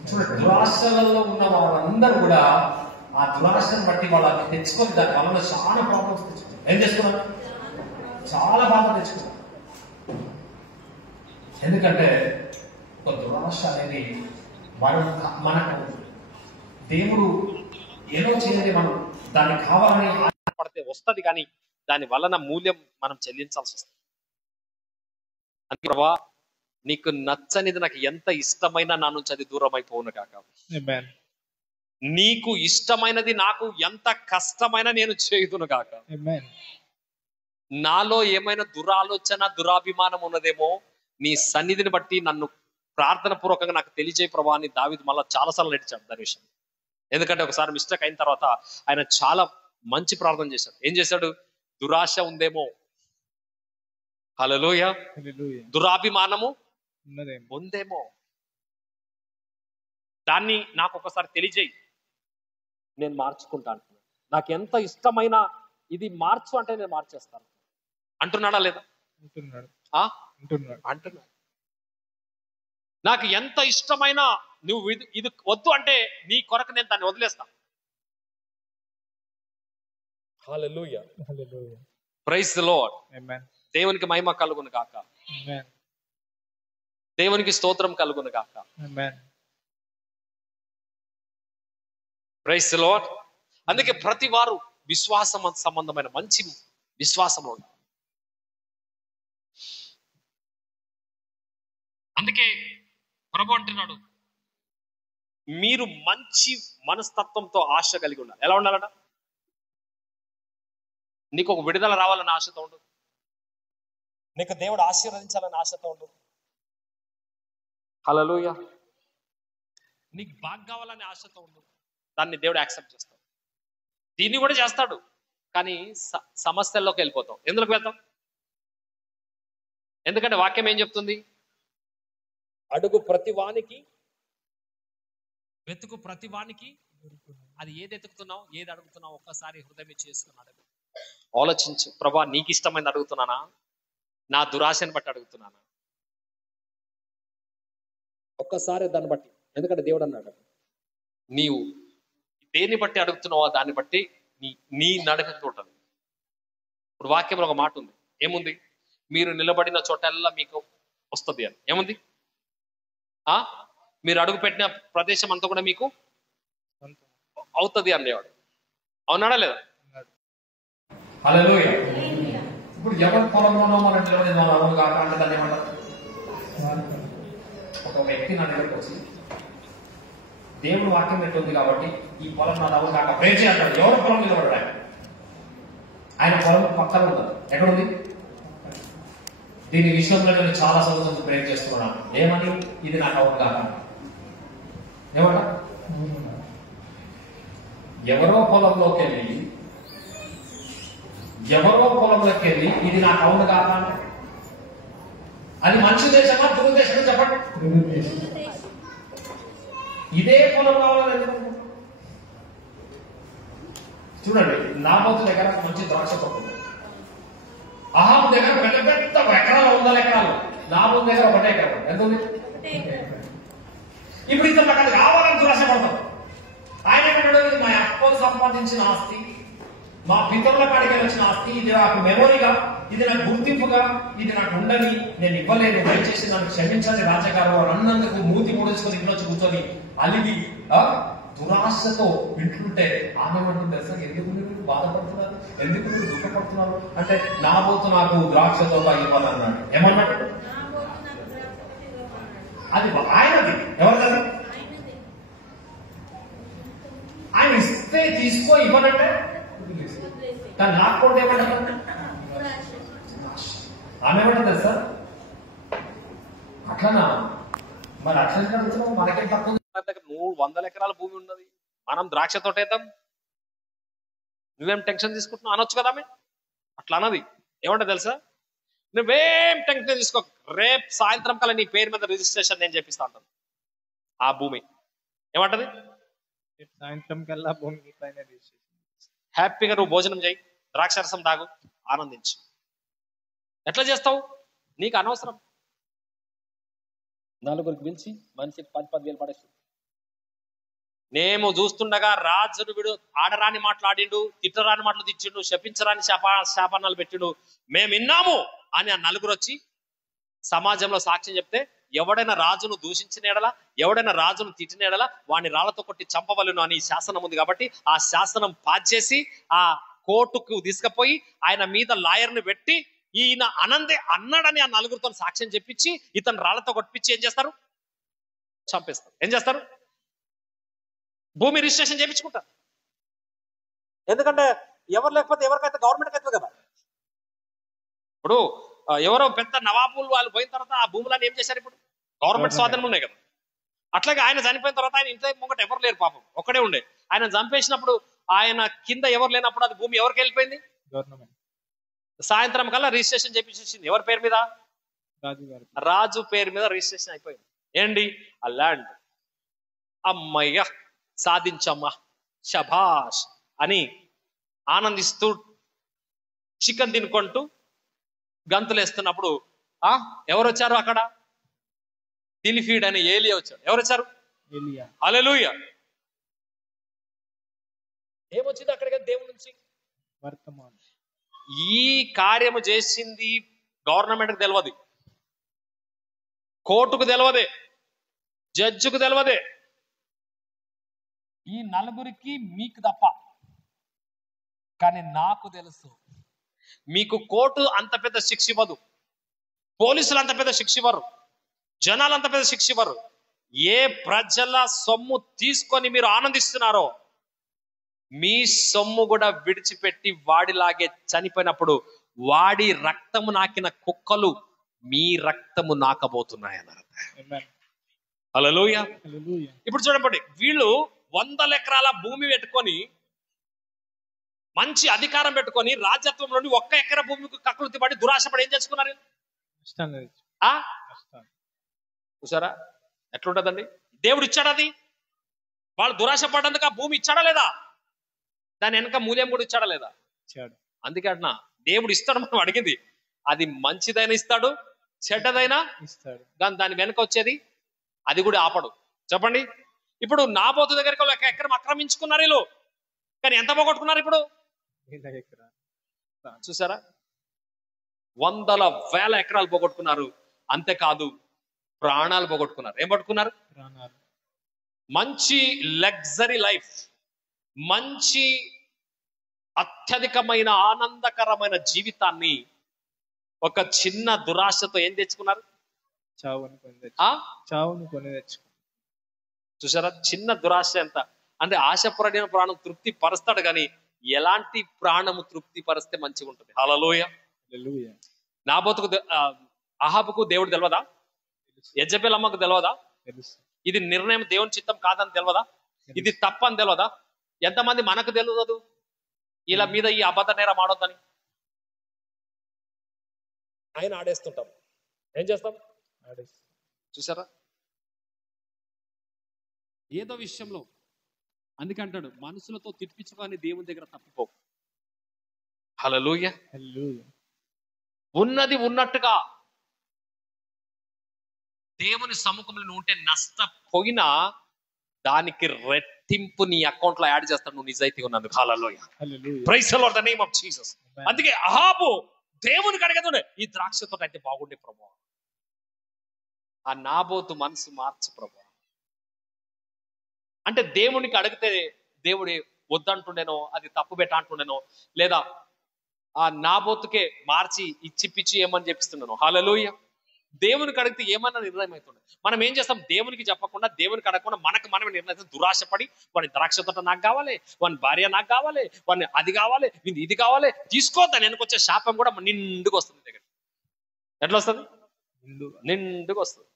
చూడండి. దురాశలలో ఉన్న వాళ్ళందరూ కూడా ఆ దురాశను బట్టి వాళ్ళకి తెచ్చుకొని దాని వల్ల చాలా ప్రాబ్లమ్స్ తెచ్చుకున్నారు. ఏం చేసుకున్నారు? చాలా బాధ తెచ్చుకున్నారు. ఎందుకంటే ఒక దురాశ అనేది మనకు దేవుడు ఏదో చేయాలి, మనం దాన్ని కావాలని పడితే వస్తుంది, కానీ దాని వలన మూల్యం మనం చెల్లించాల్సి వస్తుంది. అందుకే ప్రభా నీకు నచ్చనిది నాకు ఎంత ఇష్టమైనా నా నుంచి అది దూరం అయిపోవును కాక. నీకు ఇష్టమైనది నాకు ఎంత కష్టమైనా నేను చేయుదును కాక. నాలో ఏమైనా దురాలోచన దురాభిమానం ఉన్నదేమో నీ సన్నిధిని బట్టి నన్ను ప్రార్థన పూర్వకంగా నాకు తెలియజేయ ప్రభా అని దావీదు మళ్ళీ చాలాసార్లు నడిచాడు దాని విషయం. ఎందుకంటే ఒకసారి మిస్టేక్ అయిన తర్వాత ఆయన చాలా మంచి ప్రార్థన చేశాడు. ఏం చేశాడు? దురాశ ఉందేమో, హల్లెలూయా, దురాభిమానము ఉందేమో, దాన్ని నాకు ఒకసారి తెలియజేయి, నేను మార్చుకుంటా అంటున్నాను. నాకు ఎంత ఇష్టమైన ఇది మార్చు అంటే నేను మార్చేస్తాను అంటున్నాడా లేదా? అంటున్నాడు. నాకు ఎంత ఇష్టమైన నువ్వు ఇది వద్దు అంటే నీ కొరకు నేను దాన్ని వదిలేస్తాను. హల్లెలూయా, ప్రైజ్ ది లార్డ్. దేవునికి మహిమ కలుగును గాక, దేవునికి స్తోత్రం కలుగును గాక. Praise the Lord. అందుకే ప్రతి వారు విశ్వాసం సంబంధమైన మంచి విశ్వాసం ఉండాలి. అందుకే ప్రభు అంటున్నాడు, మీరు మంచి మనస్తత్వంతో ఆశ కలిగి ఉండాలి. ఎలా ఉండాలట? నీకు ఒక విడుదల రావాలని ఆశతో ఉండు, నీకు దేవుడు ఆశీర్వదించాలని ఆశతో ఉండు. హల్లెలూయా. నీకు బాగా కావాలని ఆశతో ఉండు, దాన్ని దేవుడు యాక్సెప్ట్ చేస్తాడు. దీన్ని కూడా చేస్తాడు, కానీ సమస్యల్లోకి వెళ్ళిపోతాం. ఎందులోకి వెళ్తాం? ఎందుకంటే వాక్యం ఏం చెప్తుంది? అడుగు ప్రతివానికి, వెతుకు ప్రతివానికి. అది ఏది ఎతుకుతున్నావు, ఏది అడుగుతున్నావు, ఒక్కసారి హృదయం చేసుకున్నాడు. ఆలోచించు, ప్రభా నీకు ఇష్టమైనది అడుగుతున్నానా, నా దురాశని బట్టి అడుగుతున్నానా? ఒక్కసారి దాన్ని బట్టి. ఎందుకంటే దేవుడు అన్నాడు, నీవు దేన్ని బట్టి అడుగుతున్నావో దాన్ని బట్టి నీ నడకతో ఉంటుంది. ఇప్పుడు వాక్యంలో ఒక మాట ఉంది, ఏముంది? మీరు నిలబడిన చోటల్లా మీకు వస్తుంది అని. ఏముంది? మీరు అడుగు పెట్టిన ప్రదేశం అంతా కూడా మీకు అవుతుంది అనేవాడు. అవునాడా లేదా? హల్లెలూయా. ఇప్పుడు ఎవరి పొలంలోనో మనం నిలబడి అవును కాక అంటే దాన్ని ఏమంటారు? ఒక వ్యక్తి నా దగ్గరకు వచ్చి దేవుడు వాక్యం పెట్టుంది కాబట్టి ఈ పొలం నా అవును కాక ప్రేర్ చేస్తాడు. ఎవరి పొలం నిలబడ్డాడు? ఆయన పొలం పక్కన ఉంటుంది. ఎక్కడుంది? దీని విషయంలో నేను చాలా సంవత్సరం ప్రేర్ చేస్తున్నాను. ఏమని? ఇది నాకు అవును కాక. ఏమంట? ఎవరో పొలంలోకి వెళ్ళి ఇది నాకు అవును కాక అంటే అది మంచి దేశమా దురుద్దేశమా చెప్పండి? ఇదే పొలం కావాలని చూడండి. నాబోతు దగ్గర మంచి ద్రాక్ష తోట, అహాబు దగ్గర పెద్ద పెద్ద ఎకరాలు, 100 ఎకరాలు. నాబోతు దగ్గర 1 ఎకరం. ఎంత ఉంది? ఇప్పుడు ఇంత నాకు అది కావాలని దురాశపడతాం. ఆయన ఎక్కడ మా అప్పలు సంపాదించిన ఆస్తి, మా పితరుల కాడికి వచ్చిన ఆస్తి, ఇది నాకు మెమొరీగా, ఇది నాకు గుర్తింపుగా, ఇది నాకు ఉండని, నేను ఇవ్వలేను, దయచేసి నన్ను క్షమించాలి రాజగారు అని అన్నందుకు మూతి ముడుచుకొని ఇంట్లో కూర్చొని అలిగి దురాశతో వింటుంటే ఆమె ఏమంటుంది తెలుసా? ఎందుకు మీరు బాధపడుతున్నారు, ఎందుకు మీరు దుఃఖపడుతున్నారు అంటే, నాబోతు నాకు ద్రాక్షతో ఇవ్వాలన్నాడు. ఏమన్నాడు? అది ఆయనది. ఎవరిది? ఆయన ఇస్తే తీసుకో, ఇవ్వనంటే కానీ నాకు కూడా ఏమంటారు? ఆమె ఏమంటారు తెలుసా? అట్లనా? మరి అట్లా అడుగుతున్నాం, మనకేం తక్కువ? 100 ఎకరాల భూమి ఉన్నది, మనం ద్రాక్ష తోట వేద్దాం, నువ్వేం టెన్షన్ తీసుకుంటున్నావు అనొచ్చు కదా. ఆమె అట్లా అన్నది. ఏమంటా తెలుసా? నువ్వేం టెన్షన్ తీసుకో, రేపు సాయంత్రం కల్లా నీ పేరు మీద రిజిస్ట్రేషన్ నేను చేపిస్తా అంటాను. ఆ భూమి ఏమంటది? సాయంత్రం కల్లా భూమి పైన హ్యాపీగా నువ్వు భోజనం చేయి, ద్రాక్షరసం తాగు, ఆనందించు. ఎట్లా చేస్తావు? నీకు అనవసరం. నలుగురికి పిలిచి మనిషికి 10,000 వేలు పడేసి, నేను చూస్తుండగా రాజును వీడు ఆడరాని మాట్లాడిండు, తిట్టరాని మాటలు తెచ్చిండు, శపించరాని శాపనాలు పెట్టిండు, మేము విన్నాము అని ఆ నలుగురు వచ్చి సమాజంలో సాక్ష్యం చెప్తే, ఎవడైనా రాజును దూషించిన ఎడల, ఎవడైనా రాజును తిట్టిన ఎడల వాడిని రాళ్లతో కొట్టి చంపవలను అని శాసనం ఉంది. కాబట్టి ఆ శాసనం పాస్ చేసి ఆ కోర్టుకు తీసుకుపోయి ఆయన మీద లాయర్ని పెట్టి, ఈయన అనందే అన్నాడని ఆ నలుగురితో సాక్ష్యం చెప్పించి ఇతను రాళ్లతో కొట్టించి ఏం చేస్తారు? చంపేస్తారు. ఏం చేస్తారు? భూమి రిజిస్ట్రేషన్ చేయించుకుంటారు. ఎందుకంటే ఎవరు లేకపోతే ఎవరికైతే గవర్నమెంట్కి అవుతుంది కదా. ఇప్పుడు ఎవరో పెద్ద నవాబులు వాళ్ళు పోయిన తర్వాత ఆ భూములను ఏం చేశారు? ఇప్పుడు గవర్నమెంట్ స్వాధీనం ఉన్నాయి కదా. అట్లాగే ఆయన చనిపోయిన తర్వాత ఆయన ఇంట్లో ముంగట ఎవరు లేరు, పాపం ఒక్కడే ఉండే. ఆయన చంపేసినప్పుడు ఆయన కింద ఎవరు లేనప్పుడు అది భూమి ఎవరికి వెళ్ళిపోయింది? గవర్నమెంట్. సాయంత్రం కల్లా రిజిస్ట్రేషన్ చేపించేసింది. ఎవరి పేరు మీద? రాజు పేరు మీద రిజిస్ట్రేషన్ అయిపోయింది. ఏంటి? ఆ ల్యాండ్. అమ్మయ్య సాధించమ్మా, శభాష్ అని ఆనందిస్తూ చికెన్ తినుకుంటూ గంతులు వేస్తున్నప్పుడు ఎవరు వచ్చారు అక్కడ? తిలిఫీడ్ అని ఏలియా వచ్చాడు. ఎవరు వచ్చారు? హల్లెలూయా. ఏమొచ్చింది అక్కడికి దేవుడి నుంచి? వర్తమానం. ఈ కార్యము చేసింది గవర్నమెంట్కి తెలియదు, కోర్టుకు తెలియదే, జడ్జికు తెలియదే, ఈ నలుగురికి మీకు తప్ప. కానీ నాకు తెలుసు, మీకు కోర్టు అంత పెద్ద శిక్ష ఇవ్వదు, పోలీసులు అంత పెద్ద శిక్ష ఇవ్వరు, జనాలు అంత పెద్ద శిక్ష ఇవ్వరు. ఏ ప్రజల సొమ్ము తీసుకొని మీరు ఆనందిస్తున్నారో మీ సొమ్ము కూడా విడిచిపెట్టి వాడిలాగే చనిపోయినప్పుడు వాడి రక్తము నాకిన కుక్కలు మీ రక్తము నాకబోతున్నాయి అన్నారు. హల్లెలూయా. ఇప్పుడు చూడండి, వీళ్ళు 100 ఎకరాల భూమి పెట్టుకొని, మంచి అధికారం పెట్టుకొని, రాజ్యత్వంలోని 1 ఎకరా భూమికి కక్కులు పడి దురాశపడి ఏం చేసుకున్నారు? చూసారా ఎట్లుంటదండి? దేవుడు ఇచ్చాడు అది, వాళ్ళు దురాశ పడ్డందుకు ఆ భూమి ఇచ్చాడా లేదా? దాని వెనక మూల్యం కూడా ఇచ్చాడా లేదా? ఇచ్చాడు. అందుకే అట్లా దేవుడు ఇస్తాడు, మనం అడిగింది. అది మంచిదైనా ఇస్తాడు, చెడ్డదైనా ఇస్తాడు. కానీ దాని వెనక వచ్చేది అది కూడా ఆపడు. చెప్పండి, ఇప్పుడు నాబోతు దగ్గరికి 1 ఎకరం ఆక్రమించుకున్నారు వీళ్ళు, కానీ ఎంత పోగొట్టుకున్నారు ఇప్పుడు? చూసారా, 100,000 ఎకరాలు పోగొట్టుకున్నారు. అంతేకాదు, ప్రాణాలు పోగొట్టుకున్నారు. ఏం పట్టుకున్నారు? ప్రాణాలు. మంచి లగ్జరీ లైఫ్, మంచి అత్యధికమైన ఆనందకరమైన జీవితాన్ని ఒక చిన్న దురాశతో ఏం తెచ్చుకున్నారు? చావుని కొని తెచ్చుకున్నారు. చూసారా, చిన్న దురాశ ఎంత అంటే, ఆశపడిన ప్రాణం తృప్తి పరుస్తాడు, కానీ ఎలాంటి ప్రాణము తృప్తి పరిస్తే మంచిగా ఉంటుంది. హల్లెలూయా. నాబోతుకు అహాబుకు దేవుడు తెలియదా? యెజబెల్ అమ్మకు తెలియదా? ఇది నిర్ణయం దేవుని చిత్తం కాదని తెలియదా? ఇది తప్పని తెలియదా? ఎంతమంది మనకు తెలియదు ఇలా మీద ఈ అబద్ధ నేరం ఆడొద్దని? ఆయన ఆడేస్తుంటాం. ఏం చేస్తాం? చూసారా, ఏదో విషయంలో. అందుకే అంటాడు, మనసులతో తిప్పించుకొని దేవుని దగ్గర తప్పిపో. హల్లెలూయా. ఉన్నది ఉన్నట్టుగా దేవుని సముఖంలో నువ్వు ఉంటే నష్టపోయినా దానికి రెట్టింపు నీ అకౌంట్ లో యాడ్ చేస్తాడు, నువ్వు నిజాయితీగా ఉన్నందుకు. Hallelujah. Praise the Lord, the name of Jesus. అందుకే అహాబు దేవునికి అడగదుండే, ఈ ద్రాక్షతో అయితే బాగుండే ప్రభువా, ఆ నాబోతు మనసు మార్చు ప్రభువా అంటే. దేవునికి అడిగితే దేవుడు వద్దంటుండేనో, అది తప్పు పెట్ట అంటుండేనో, లేదా ఆ నాబోతుకే మార్చి ఇచ్చిపిచ్చి ఏమని చెప్పిస్తుండేనో. హల్లెలూయా. దేవునికి అడిగితే ఏమన్నా నిర్ణయం అవుతుండే. మనం ఏం చేస్తాం? దేవునికి చెప్పకుండా, దేవునికి అడగకుండా మనకు మనమే నిర్ణయిస్తాం. దురాశపడి, వాడి ద్రాక్ష తోట నాకు కావాలి, వాని భార్య నాకు కావాలి, వాడిని అది కావాలి, ఇది కావాలి, తీసుకోద్దని వెనకొచ్చే శాపం కూడా నిండుకు వస్తుంది దగ్గర. ఎట్లా వస్తుంది? నిండుకు వస్తుంది.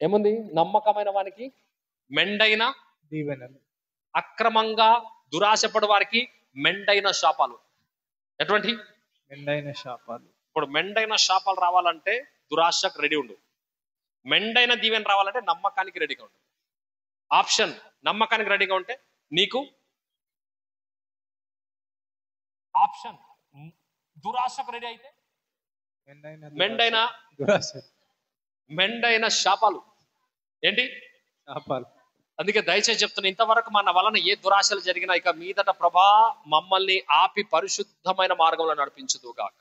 ఏముంది? నమ్మకమైన వానికి మెండైన దీవెనలు, అక్రమంగా దురాశపడు వారికి మెండైన శాపాలు. ఎటువంటి మెండైన శాపాలు? ఇప్పుడు మెండైన శాపాలు రావాలంటే దురాశకు రెడీ ఉండు, మెండైన దీవెన రావాలంటే నమ్మకానికి రెడీగా ఉండు. ఆప్షన్ నమ్మకానికి రెడీగా ఉంటే నీకు ఆప్షన్, దురాశకు రెడీ అయితే మెండైన శాపాలు. ఏంటి శాపాలు? అందుకే దయచేసి చెప్తున్నా, ఇంతవరకు మన వలన ఏ దురాశలు జరిగినా ఇక మీదట ప్రభా మమ్మల్ని ఆపి పరిశుద్ధమైన మార్గంలో నడిపించుదు గాక.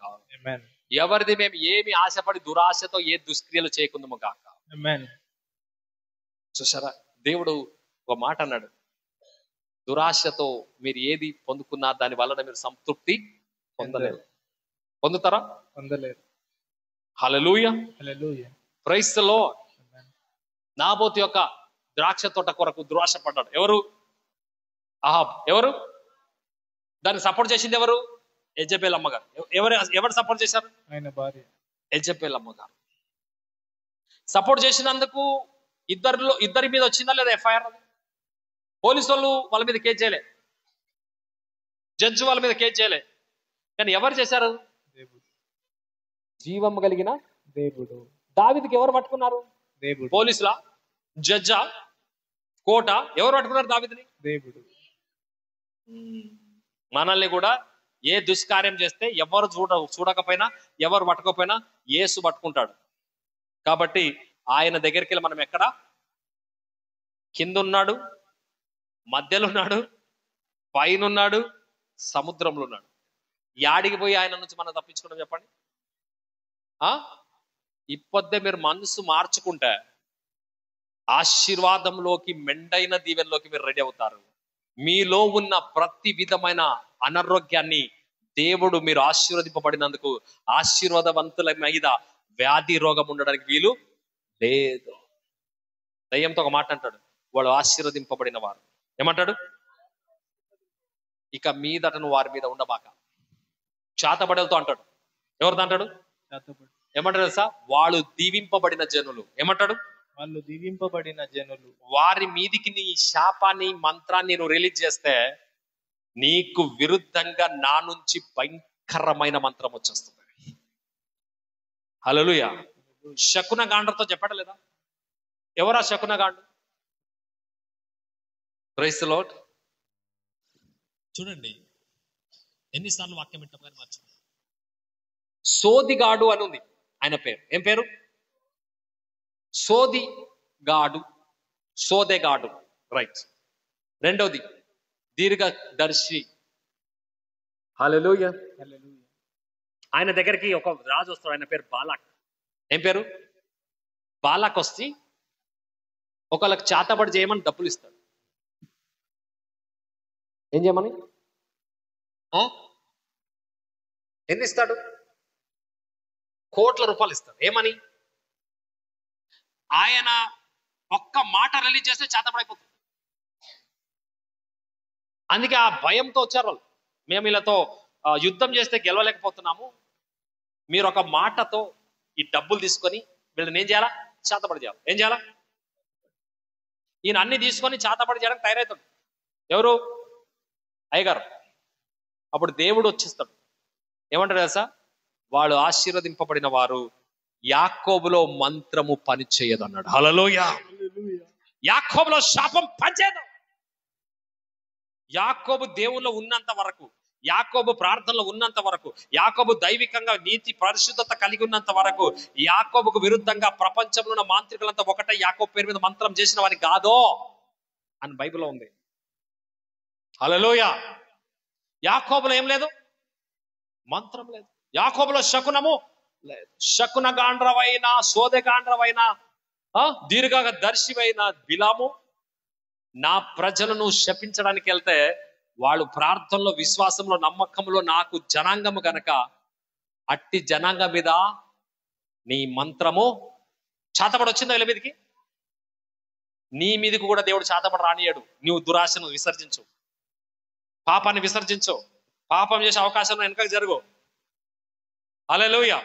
ఎవరిది మేము ఏమి ఆశపడి దురాశతో ఏ దుష్క్రియలు చేయకుందాము గాక. చూసారా, దేవుడు ఒక మాట అన్నాడు, దురాశతో మీరు ఏది పొందుకున్నా దాని వలన మీరు సంతృప్తి పొందలేరు. పొందుతారా? పొందలేరు. హల్లెలూయా. Praise the Lord. నాబోతు యొక్క ద్రాక్ష తోట కొరకు దురాశ పడ్డాడు. ఎవరు? అహాబ్. ఎవరు దాన్ని సపోర్ట్ చేసింది? ఎవరు? యెజబెల్ అమ్మగారు. ఎవరు సపోర్ట్ చేశారు? ఆయన భార్య యెజబెల్ అమ్మగారు. సపోర్ట్ చేసినందుకు ఇద్దరి మీద వచ్చిందా లేదా ఎఫ్ఐఆర్? పోలీసు వాళ్ళు వాళ్ళ మీద కేసు చేయలే, జడ్జి వాళ్ళ మీద కేసు చేయలే, కానీ ఎవరు చేశారు? జీవం కలిగిన దేవుడు. దావీదుకి ఎవరు పట్టుకున్నారు? దేవుడు. పోలీసులా? జడ్జా? కోట? ఎవరు పట్టుకున్నారు దావీదుని? దేవుడు. మనల్ని కూడా ఏ దుష్కార్యం చేస్తే ఎవరు చూడకపోయినా ఎవరు పట్టకపోయినా యేసు పట్టుకుంటాడు. కాబట్టి ఆయన దగ్గరికి వెళ్ళి మనం ఎక్కడ? కింద ఉన్నాడు, మధ్యలో ఉన్నాడు, పైన ఉన్నాడు, సముద్రంలో ఉన్నాడు. యాడికి పోయి ఆయన నుంచి మనం తప్పించుకోవడం చెప్పండి? ఇప్పొద్దే మీరు మనసు మార్చుకుంటే ఆశీర్వాదంలోకి, మెండైన దీవెనలోకి మీరు రెడీ అవుతారు. మీలో ఉన్న ప్రతి విధమైన అనారోగ్యాన్ని దేవుడు, మీరు ఆశీర్వదింపబడినందుకు ఆశీర్వాదవంతుల మీద వ్యాధి రోగం ఉండడానికి వీలు లేదు. దయ్యంతో ఒక మాట అంటాడు, వాడు ఆశీర్వదింపబడిన వారు. ఏమంటాడు? ఇక మీదట నువ్వు వారి మీద ఉండబాక. చేతబడలతో అంటాడు. ఎవరితో అంటాడు? ఏమంటాడు తెలుసా? వాళ్ళు దీవింపబడిన జనులు. ఏమంటాడు? వాళ్ళు దీవింపబడిన జనులు. వారి మీదికి నీ శాపాన్ని, మంత్రాన్ని నువ్వు రిలీజ్ చేస్తే నీకు విరుద్ధంగా నా నుంచి భయంకరమైన మంత్రం వచ్చేస్తుంది. హల్లెలూయా. శకున గాండ్రతో చెప్పడలేదా? ఎవరా శకున గాండు? Praise the Lord. చూడండి ఎన్నిసార్లు వాక్యం వింటాం కానీ మర్చిపోయి. సోదిగాడు అని ఉంది ఆయన పేరు. ఏం పేరు? సోదిగాడు, సోదెగాడు. రైట్. రెండవది దీర్ఘదర్శి. హల్లెలూయా. ఆయన దగ్గరికి ఒక రాజు వస్తాడు, ఆయన పేరు బాలాక్. ఏం పేరు? బాలాక్ వస్తే ఒకళ్ళకి చేతబడి చేయమని డబ్బులు ఇస్తాడు. ఏం చేయమని? ఎన్ని ఇస్తాడు? కోట్ల రూపాయలు ఇస్తాడు. ఏమని? ఆయన ఒక్క మాట రిలీజ్ చేస్తే చేతబడైపోతుంది. అందుకే ఆ భయంతో వచ్చారు వాళ్ళు. మేము వీళ్ళతో యుద్ధం చేస్తే గెలవలేకపోతున్నాము, మీరు ఒక మాటతో ఈ డబ్బులు తీసుకొని వీళ్ళని ఏం చేయాలా? చేతబడి చేయాలి. ఏం చేయాలా? ఈయన అన్ని తీసుకొని చేతబడి చేయడానికి తయారవుతాడు. ఎవరు? అయ్యగారు. అప్పుడు దేవుడు వచ్చేస్తాడు. ఏమంటాడు తెలుసా? వాళ్ళు ఆశీర్వదింపబడిన వారు, యాకోబులో మంత్రము పని చేయదు అన్నాడు. హల్లెలూయా. యాకోబులో శాపం పనిచేయదు. యాకోబు దేవుల్లో ఉన్నంత వరకు, యాకోబు ప్రార్థనలో ఉన్నంత వరకు, యాకోబు దైవికంగా నీతి పరిశుద్ధత కలిగి ఉన్నంత వరకు, యాకోబుకు విరుద్ధంగా ప్రపంచంలో ఉన్న మాంత్రికులంతా ఒకటే యాకోబు పేరు మీద మంత్రం చేసిన వారి కాదో అని బైబిల్లో ఉంది. హల్లెలూయా. యాకోబులో ఏం లేదు? మంత్రం లేదు. యాకోబులో శకునము లేదు. శకున గాండ్రవైన, సోదెగాండ్రవైన, దీర్ఘదర్శివైన బిలాము నా ప్రజలను శపించడానికి వెళ్తే వాళ్ళు ప్రార్థనలో, విశ్వాసంలో, నమ్మకంలో నాకు జనాంగము గనక అట్టి జనాంగం మీద నీ మంత్రము చేతబడి వచ్చిందా వీళ్ళ మీదకి? నీ మీదకి కూడా దేవుడు చేతబడి రానియాడు. నీవు దురాశను విసర్జించు, పాపాన్ని విసర్జించు, పాపం చేసే అవకాశం వెనకకు జరుగు. హల్లెలూయా.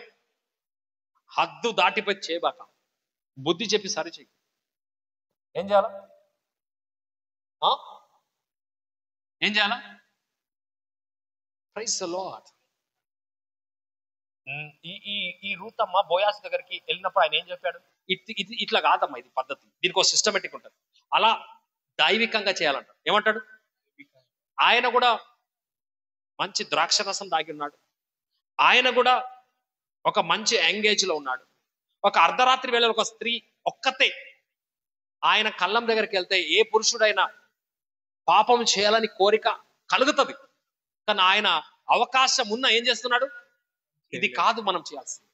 హద్దు దాటిపోయి చేయబాక. బుద్ధి చెప్పి సరి చెయ్యి. ఏం చేయాలా? ఏం చేయాలా? Praise the Lord. ఈ రూతమ్మ బోయాస్ దగ్గరికి వెళ్ళినప్పుడు ఆయన ఏం చెప్పాడు? ఇట్లా కాదమ్మా, ఇది పద్ధతి, దీనికి ఒక సిస్టమేటిక్ ఉంటుంది, అలా దైవికంగా చేయాలంట. ఏమంటాడు? ఆయన కూడా మంచి ద్రాక్ష రసం దాగి ఉన్నాడు. ఆయన కూడా ఒక మంచి ఎంగేజ్ లో ఉన్నాడు. ఒక అర్ధరాత్రి వేళ ఒక స్త్రీ ఒక్కతే ఆయన కళ్ళం దగ్గరికి వెళ్తే ఏ పురుషుడైనా పాపం చేయాలని కోరిక కలుగుతుంది. కానీ ఆయన అవకాశం ఉన్న ఏం చేస్తున్నాడు? ఇది కాదు మనం చేయాల్సింది,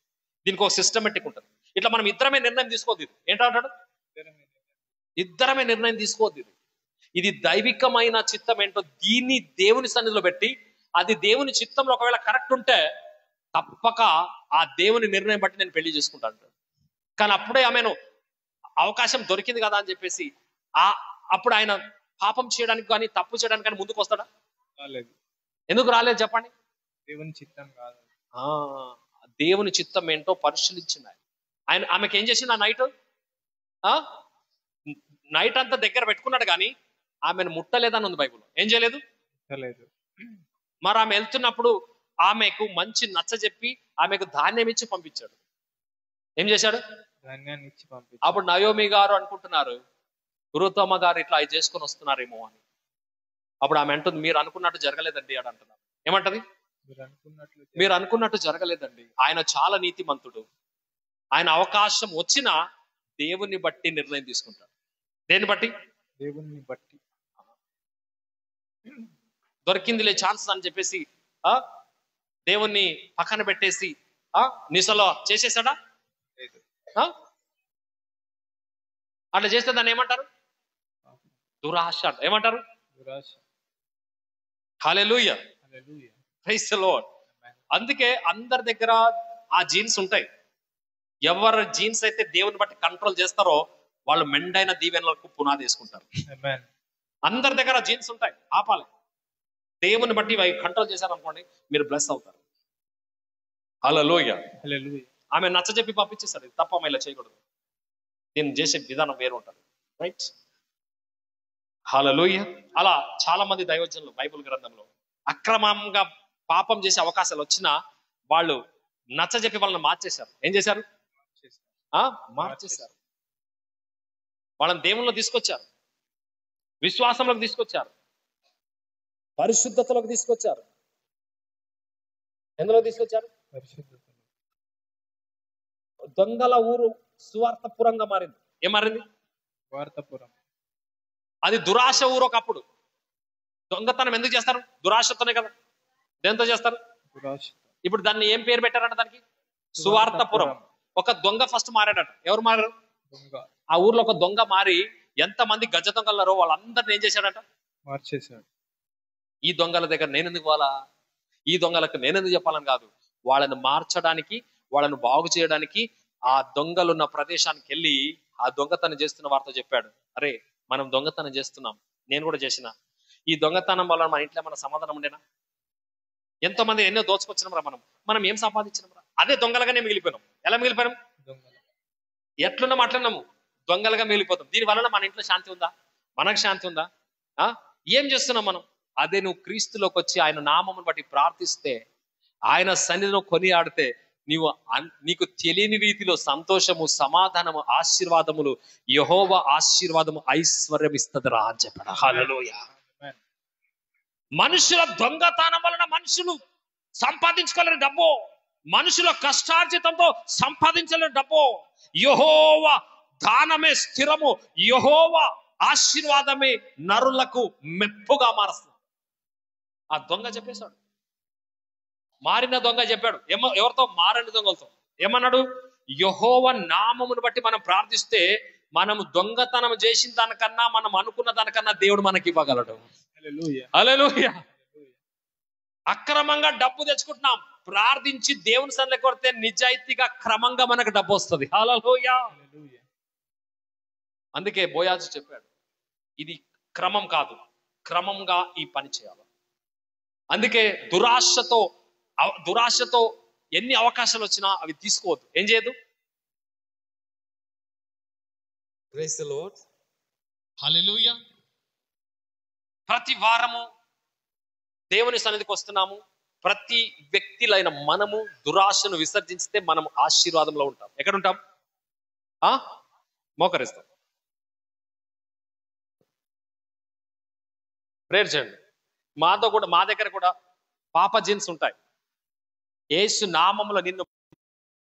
దీనికి ఒక సిస్టమేటిక్ ఉంటుంది. ఇట్లా మనం ఇద్దరమే నిర్ణయం తీసుకోవద్దు. ఇది ఏంటంటాడు? ఇద్దరమే నిర్ణయం తీసుకోవద్దు. ఇది దైవికమైన చిత్తం ఏంటో దీన్ని దేవుని సన్నిధిలో పెట్టి, అది దేవుని చిత్తంలో ఒకవేళ కరెక్ట్ ఉంటే తప్పక ఆ దేవుని నిర్ణయం బట్టి నేను పెళ్లి చేసుకుంటాను. కానీ అప్పుడే ఆమెను అవకాశం దొరికింది కదా అని చెప్పేసి అప్పుడు ఆయన పాపం చేయడానికి కానీ తప్పు చేయడానికి కానీ ముందుకు వస్తాడా? ఎందుకు రాలేదు చెప్పండి? దేవుని చిత్తం కాదు. దేవుని చిత్తం ఏంటో పరిశీలించింది ఆయన. ఆమెకి ఏం చేసింది? ఆ నైట్ అంతా దగ్గర పెట్టుకున్నాడు కానీ ఆమెను ముట్టలేదని ఉంది బైబిల్లో. ఏం చేయలేదు? మరి ఆమె వెళ్తున్నప్పుడు ఆమెకు మంచి నచ్చ చెప్పి ఆమెకు ధాన్యం ఇచ్చి పంపించాడు. ఏం చేశాడు? ధాన్యాన్ని ఇచ్చి పంపించాడు. అప్పుడు నయోమి గారు అనుకుంటున్నారు, గురుతమ్మ గారు ఇట్లా చేసుకొని వస్తున్నారేమో అని. అప్పుడు ఆమె అంటుంది, మీరు అనుకున్నట్టు జరగలేదండి అని అంటున్నారు. ఏమంటది? మీరు అనుకున్నట్టు జరగలేదండి. ఆయన చాలా నీతిమంతుడు. ఆయన అవకాశం వచ్చినా దేవుని బట్టి నిర్ణయం తీసుకుంటాడు. దేన్ని బట్టి? దేవుని బట్టి. దొరికిందిలే ఛాన్స్ అని చెప్పేసి దేవుణ్ణి పక్కన పెట్టేసి నిసలో చేసేసాడా? అట్లా చేస్తే దాన్ని ఏమంటారు? దురాశ. ఏమంటారు? దురాశ. హల్లెలూయా, ప్రైజ్ ది లార్డ్. అందుకే అందరి దగ్గర ఆ జీన్స్ ఉంటాయి. ఎవరు జీన్స్ అయితే దేవుని బట్టి కంట్రోల్ చేస్తారో వాళ్ళు మెండైన దీవెనలకు పునాది వేసుకుంటారు. అందరి దగ్గర జీన్స్ ఉంటాయి, ఆపాలి. దేవుని బట్టి కంట్రోల్ చేశారు అనుకోండి, మీరు బ్లెస్ అవుతారు. హల్లెలూయా. ఆమె నచ్చజెప్పి పంపించేశారు, ఇది తప్ప ఇలా చేయకూడదు, నేను చేసే విధానం వేరు ఉంటుంది. రైట్? హల్లెలూయా. అలా చాలా మంది దైవజనులు బైబిల్ గ్రంథంలో అక్రమంగా పాపం చేసే అవకాశాలు వచ్చినా వాళ్ళు నచ్చజెప్పి వాళ్ళని మార్చేశారు. ఏం చేశారు? మార్చేశారు. వాళ్ళని దేవుళ్ళలో తీసుకొచ్చారు, విశ్వాసంలోకి తీసుకొచ్చారు, పరిశుద్ధతలోకి తీసుకొచ్చారు. ఎందులో తీసుకొచ్చారు? దొంగల ఊరు సువార్తపురంగా మారింది. ఏం మారింది? సువార్తపురం. అది దురాశ ఊరు ఒకప్పుడు. దొంగతనం ఎందుకు చేస్తారు? దురాశతోనే కదా. దేంతో చేస్తారు? దురాశ. ఇప్పుడు దాన్ని ఏం పేరు పెట్టారంట? దానికి సువార్తపురం. ఒక దొంగ ఫస్ట్ మారాడట. ఎవరు మారారు? ఆ ఊర్లో ఒక దొంగ మారి ఎంతమంది గజ దొంగలరో వాళ్ళందరిని ఏం చేశాడట? మార్చేశాడు. ఈ దొంగల దగ్గర నేనెందుకు పోవాలా, ఈ దొంగలకు నేనెందుకు చెప్పాలని కాదు, వాళ్ళని మార్చడానికి, వాళ్ళను బాగు చేయడానికి ఆ దొంగలున్న ప్రదేశానికి వెళ్ళి ఆ దొంగతనం చేస్తున్న వారితో చెప్పాడు, అరే మనం దొంగతనం చేస్తున్నాం, నేను కూడా చేసిన. ఈ దొంగతనం వల్ల మన ఇంట్లో మన సమాధానం ఉండేనా? ఎంతో మంది ఎన్నో దోచుకొచ్చినాం రా. మనం ఏం సంపాదించినాం రా? అదే దొంగలుగానే మిగిలిపోయినాం. ఎలా మిగిలిపోయినాం? ఎట్లున్నా మాట్లాడినాము, దొంగలుగా మిగిలిపోతాం. దీని వలన మన ఇంట్లో శాంతి ఉందా? మనకు శాంతి ఉందా? ఏం చేస్తున్నాం మనం? అదే నువ్వు క్రీస్తులోకి వచ్చి ఆయన నామమును బట్టి ప్రార్థిస్తే, ఆయన సన్నిధిలో కొనియాడితే నీకు తెలియని రీతిలో సంతోషము, సమాధానము, ఆశీర్వాదములు, యెహోవా ఆశీర్వాదము, ఐశ్వర్యం ఇస్తదిరా అని చెప్పాడు. హల్లెలూయా. మనుషుల దొంగతనం వలన మనుషులు సంపాదించుకోలేని డబ్బు, మనుషుల కష్టార్జితంతో సంపాదించలేని డబ్బు, యెహోవా దానమే స్థిరము, యెహోవా ఆశీర్వాదమే నరులకు మెప్పుగా మారుస్తుంది. ఆ దొంగ చెప్పేశాడు. మారిన దొంగ చెప్పాడు. ఎవరితో? మారని దొంగలతో. ఏమన్నాడు? యెహోవా నామమును బట్టి మనం ప్రార్థిస్తే మనము దొంగతనం చేసిన దానికన్నా, మనం అనుకున్న దానికన్నా దేవుడు మనకి ఇవ్వగలడు. హల్లెలూయా. అక్రమంగా డబ్బు తెచ్చుకుంటున్నాం, ప్రార్థించి దేవుని సన్నిధిలో కొడితే నిజాయితీగా క్రమంగా మనకు డబ్బు వస్తుంది. హల్లెలూయా. అందుకే బోయాజు చెప్పాడు, ఇది క్రమం కాదు, క్రమంగా ఈ పని చేయాలి. అందుకే దురాశతో ఎన్ని అవకాశాలు వచ్చినా అవి తీసుకోవద్దు. ఏం చేయదు? Praise the Lord. హల్లెలూయా. ప్రతి వారము దేవుని సన్నిధికి వస్తున్నాము. ప్రతి వ్యక్తిలైన మనము దురాశను విసర్జించితే మనం ఆశీర్వాదంలో ఉంటాం. ఎక్కడ ఉంటాం? మోకరిస్తాం. ప్రేయర్ చేయండి. మా దగ్గర కూడా పాప జీన్స్ ఉంటాయి. యేసు నామములో నిన్ను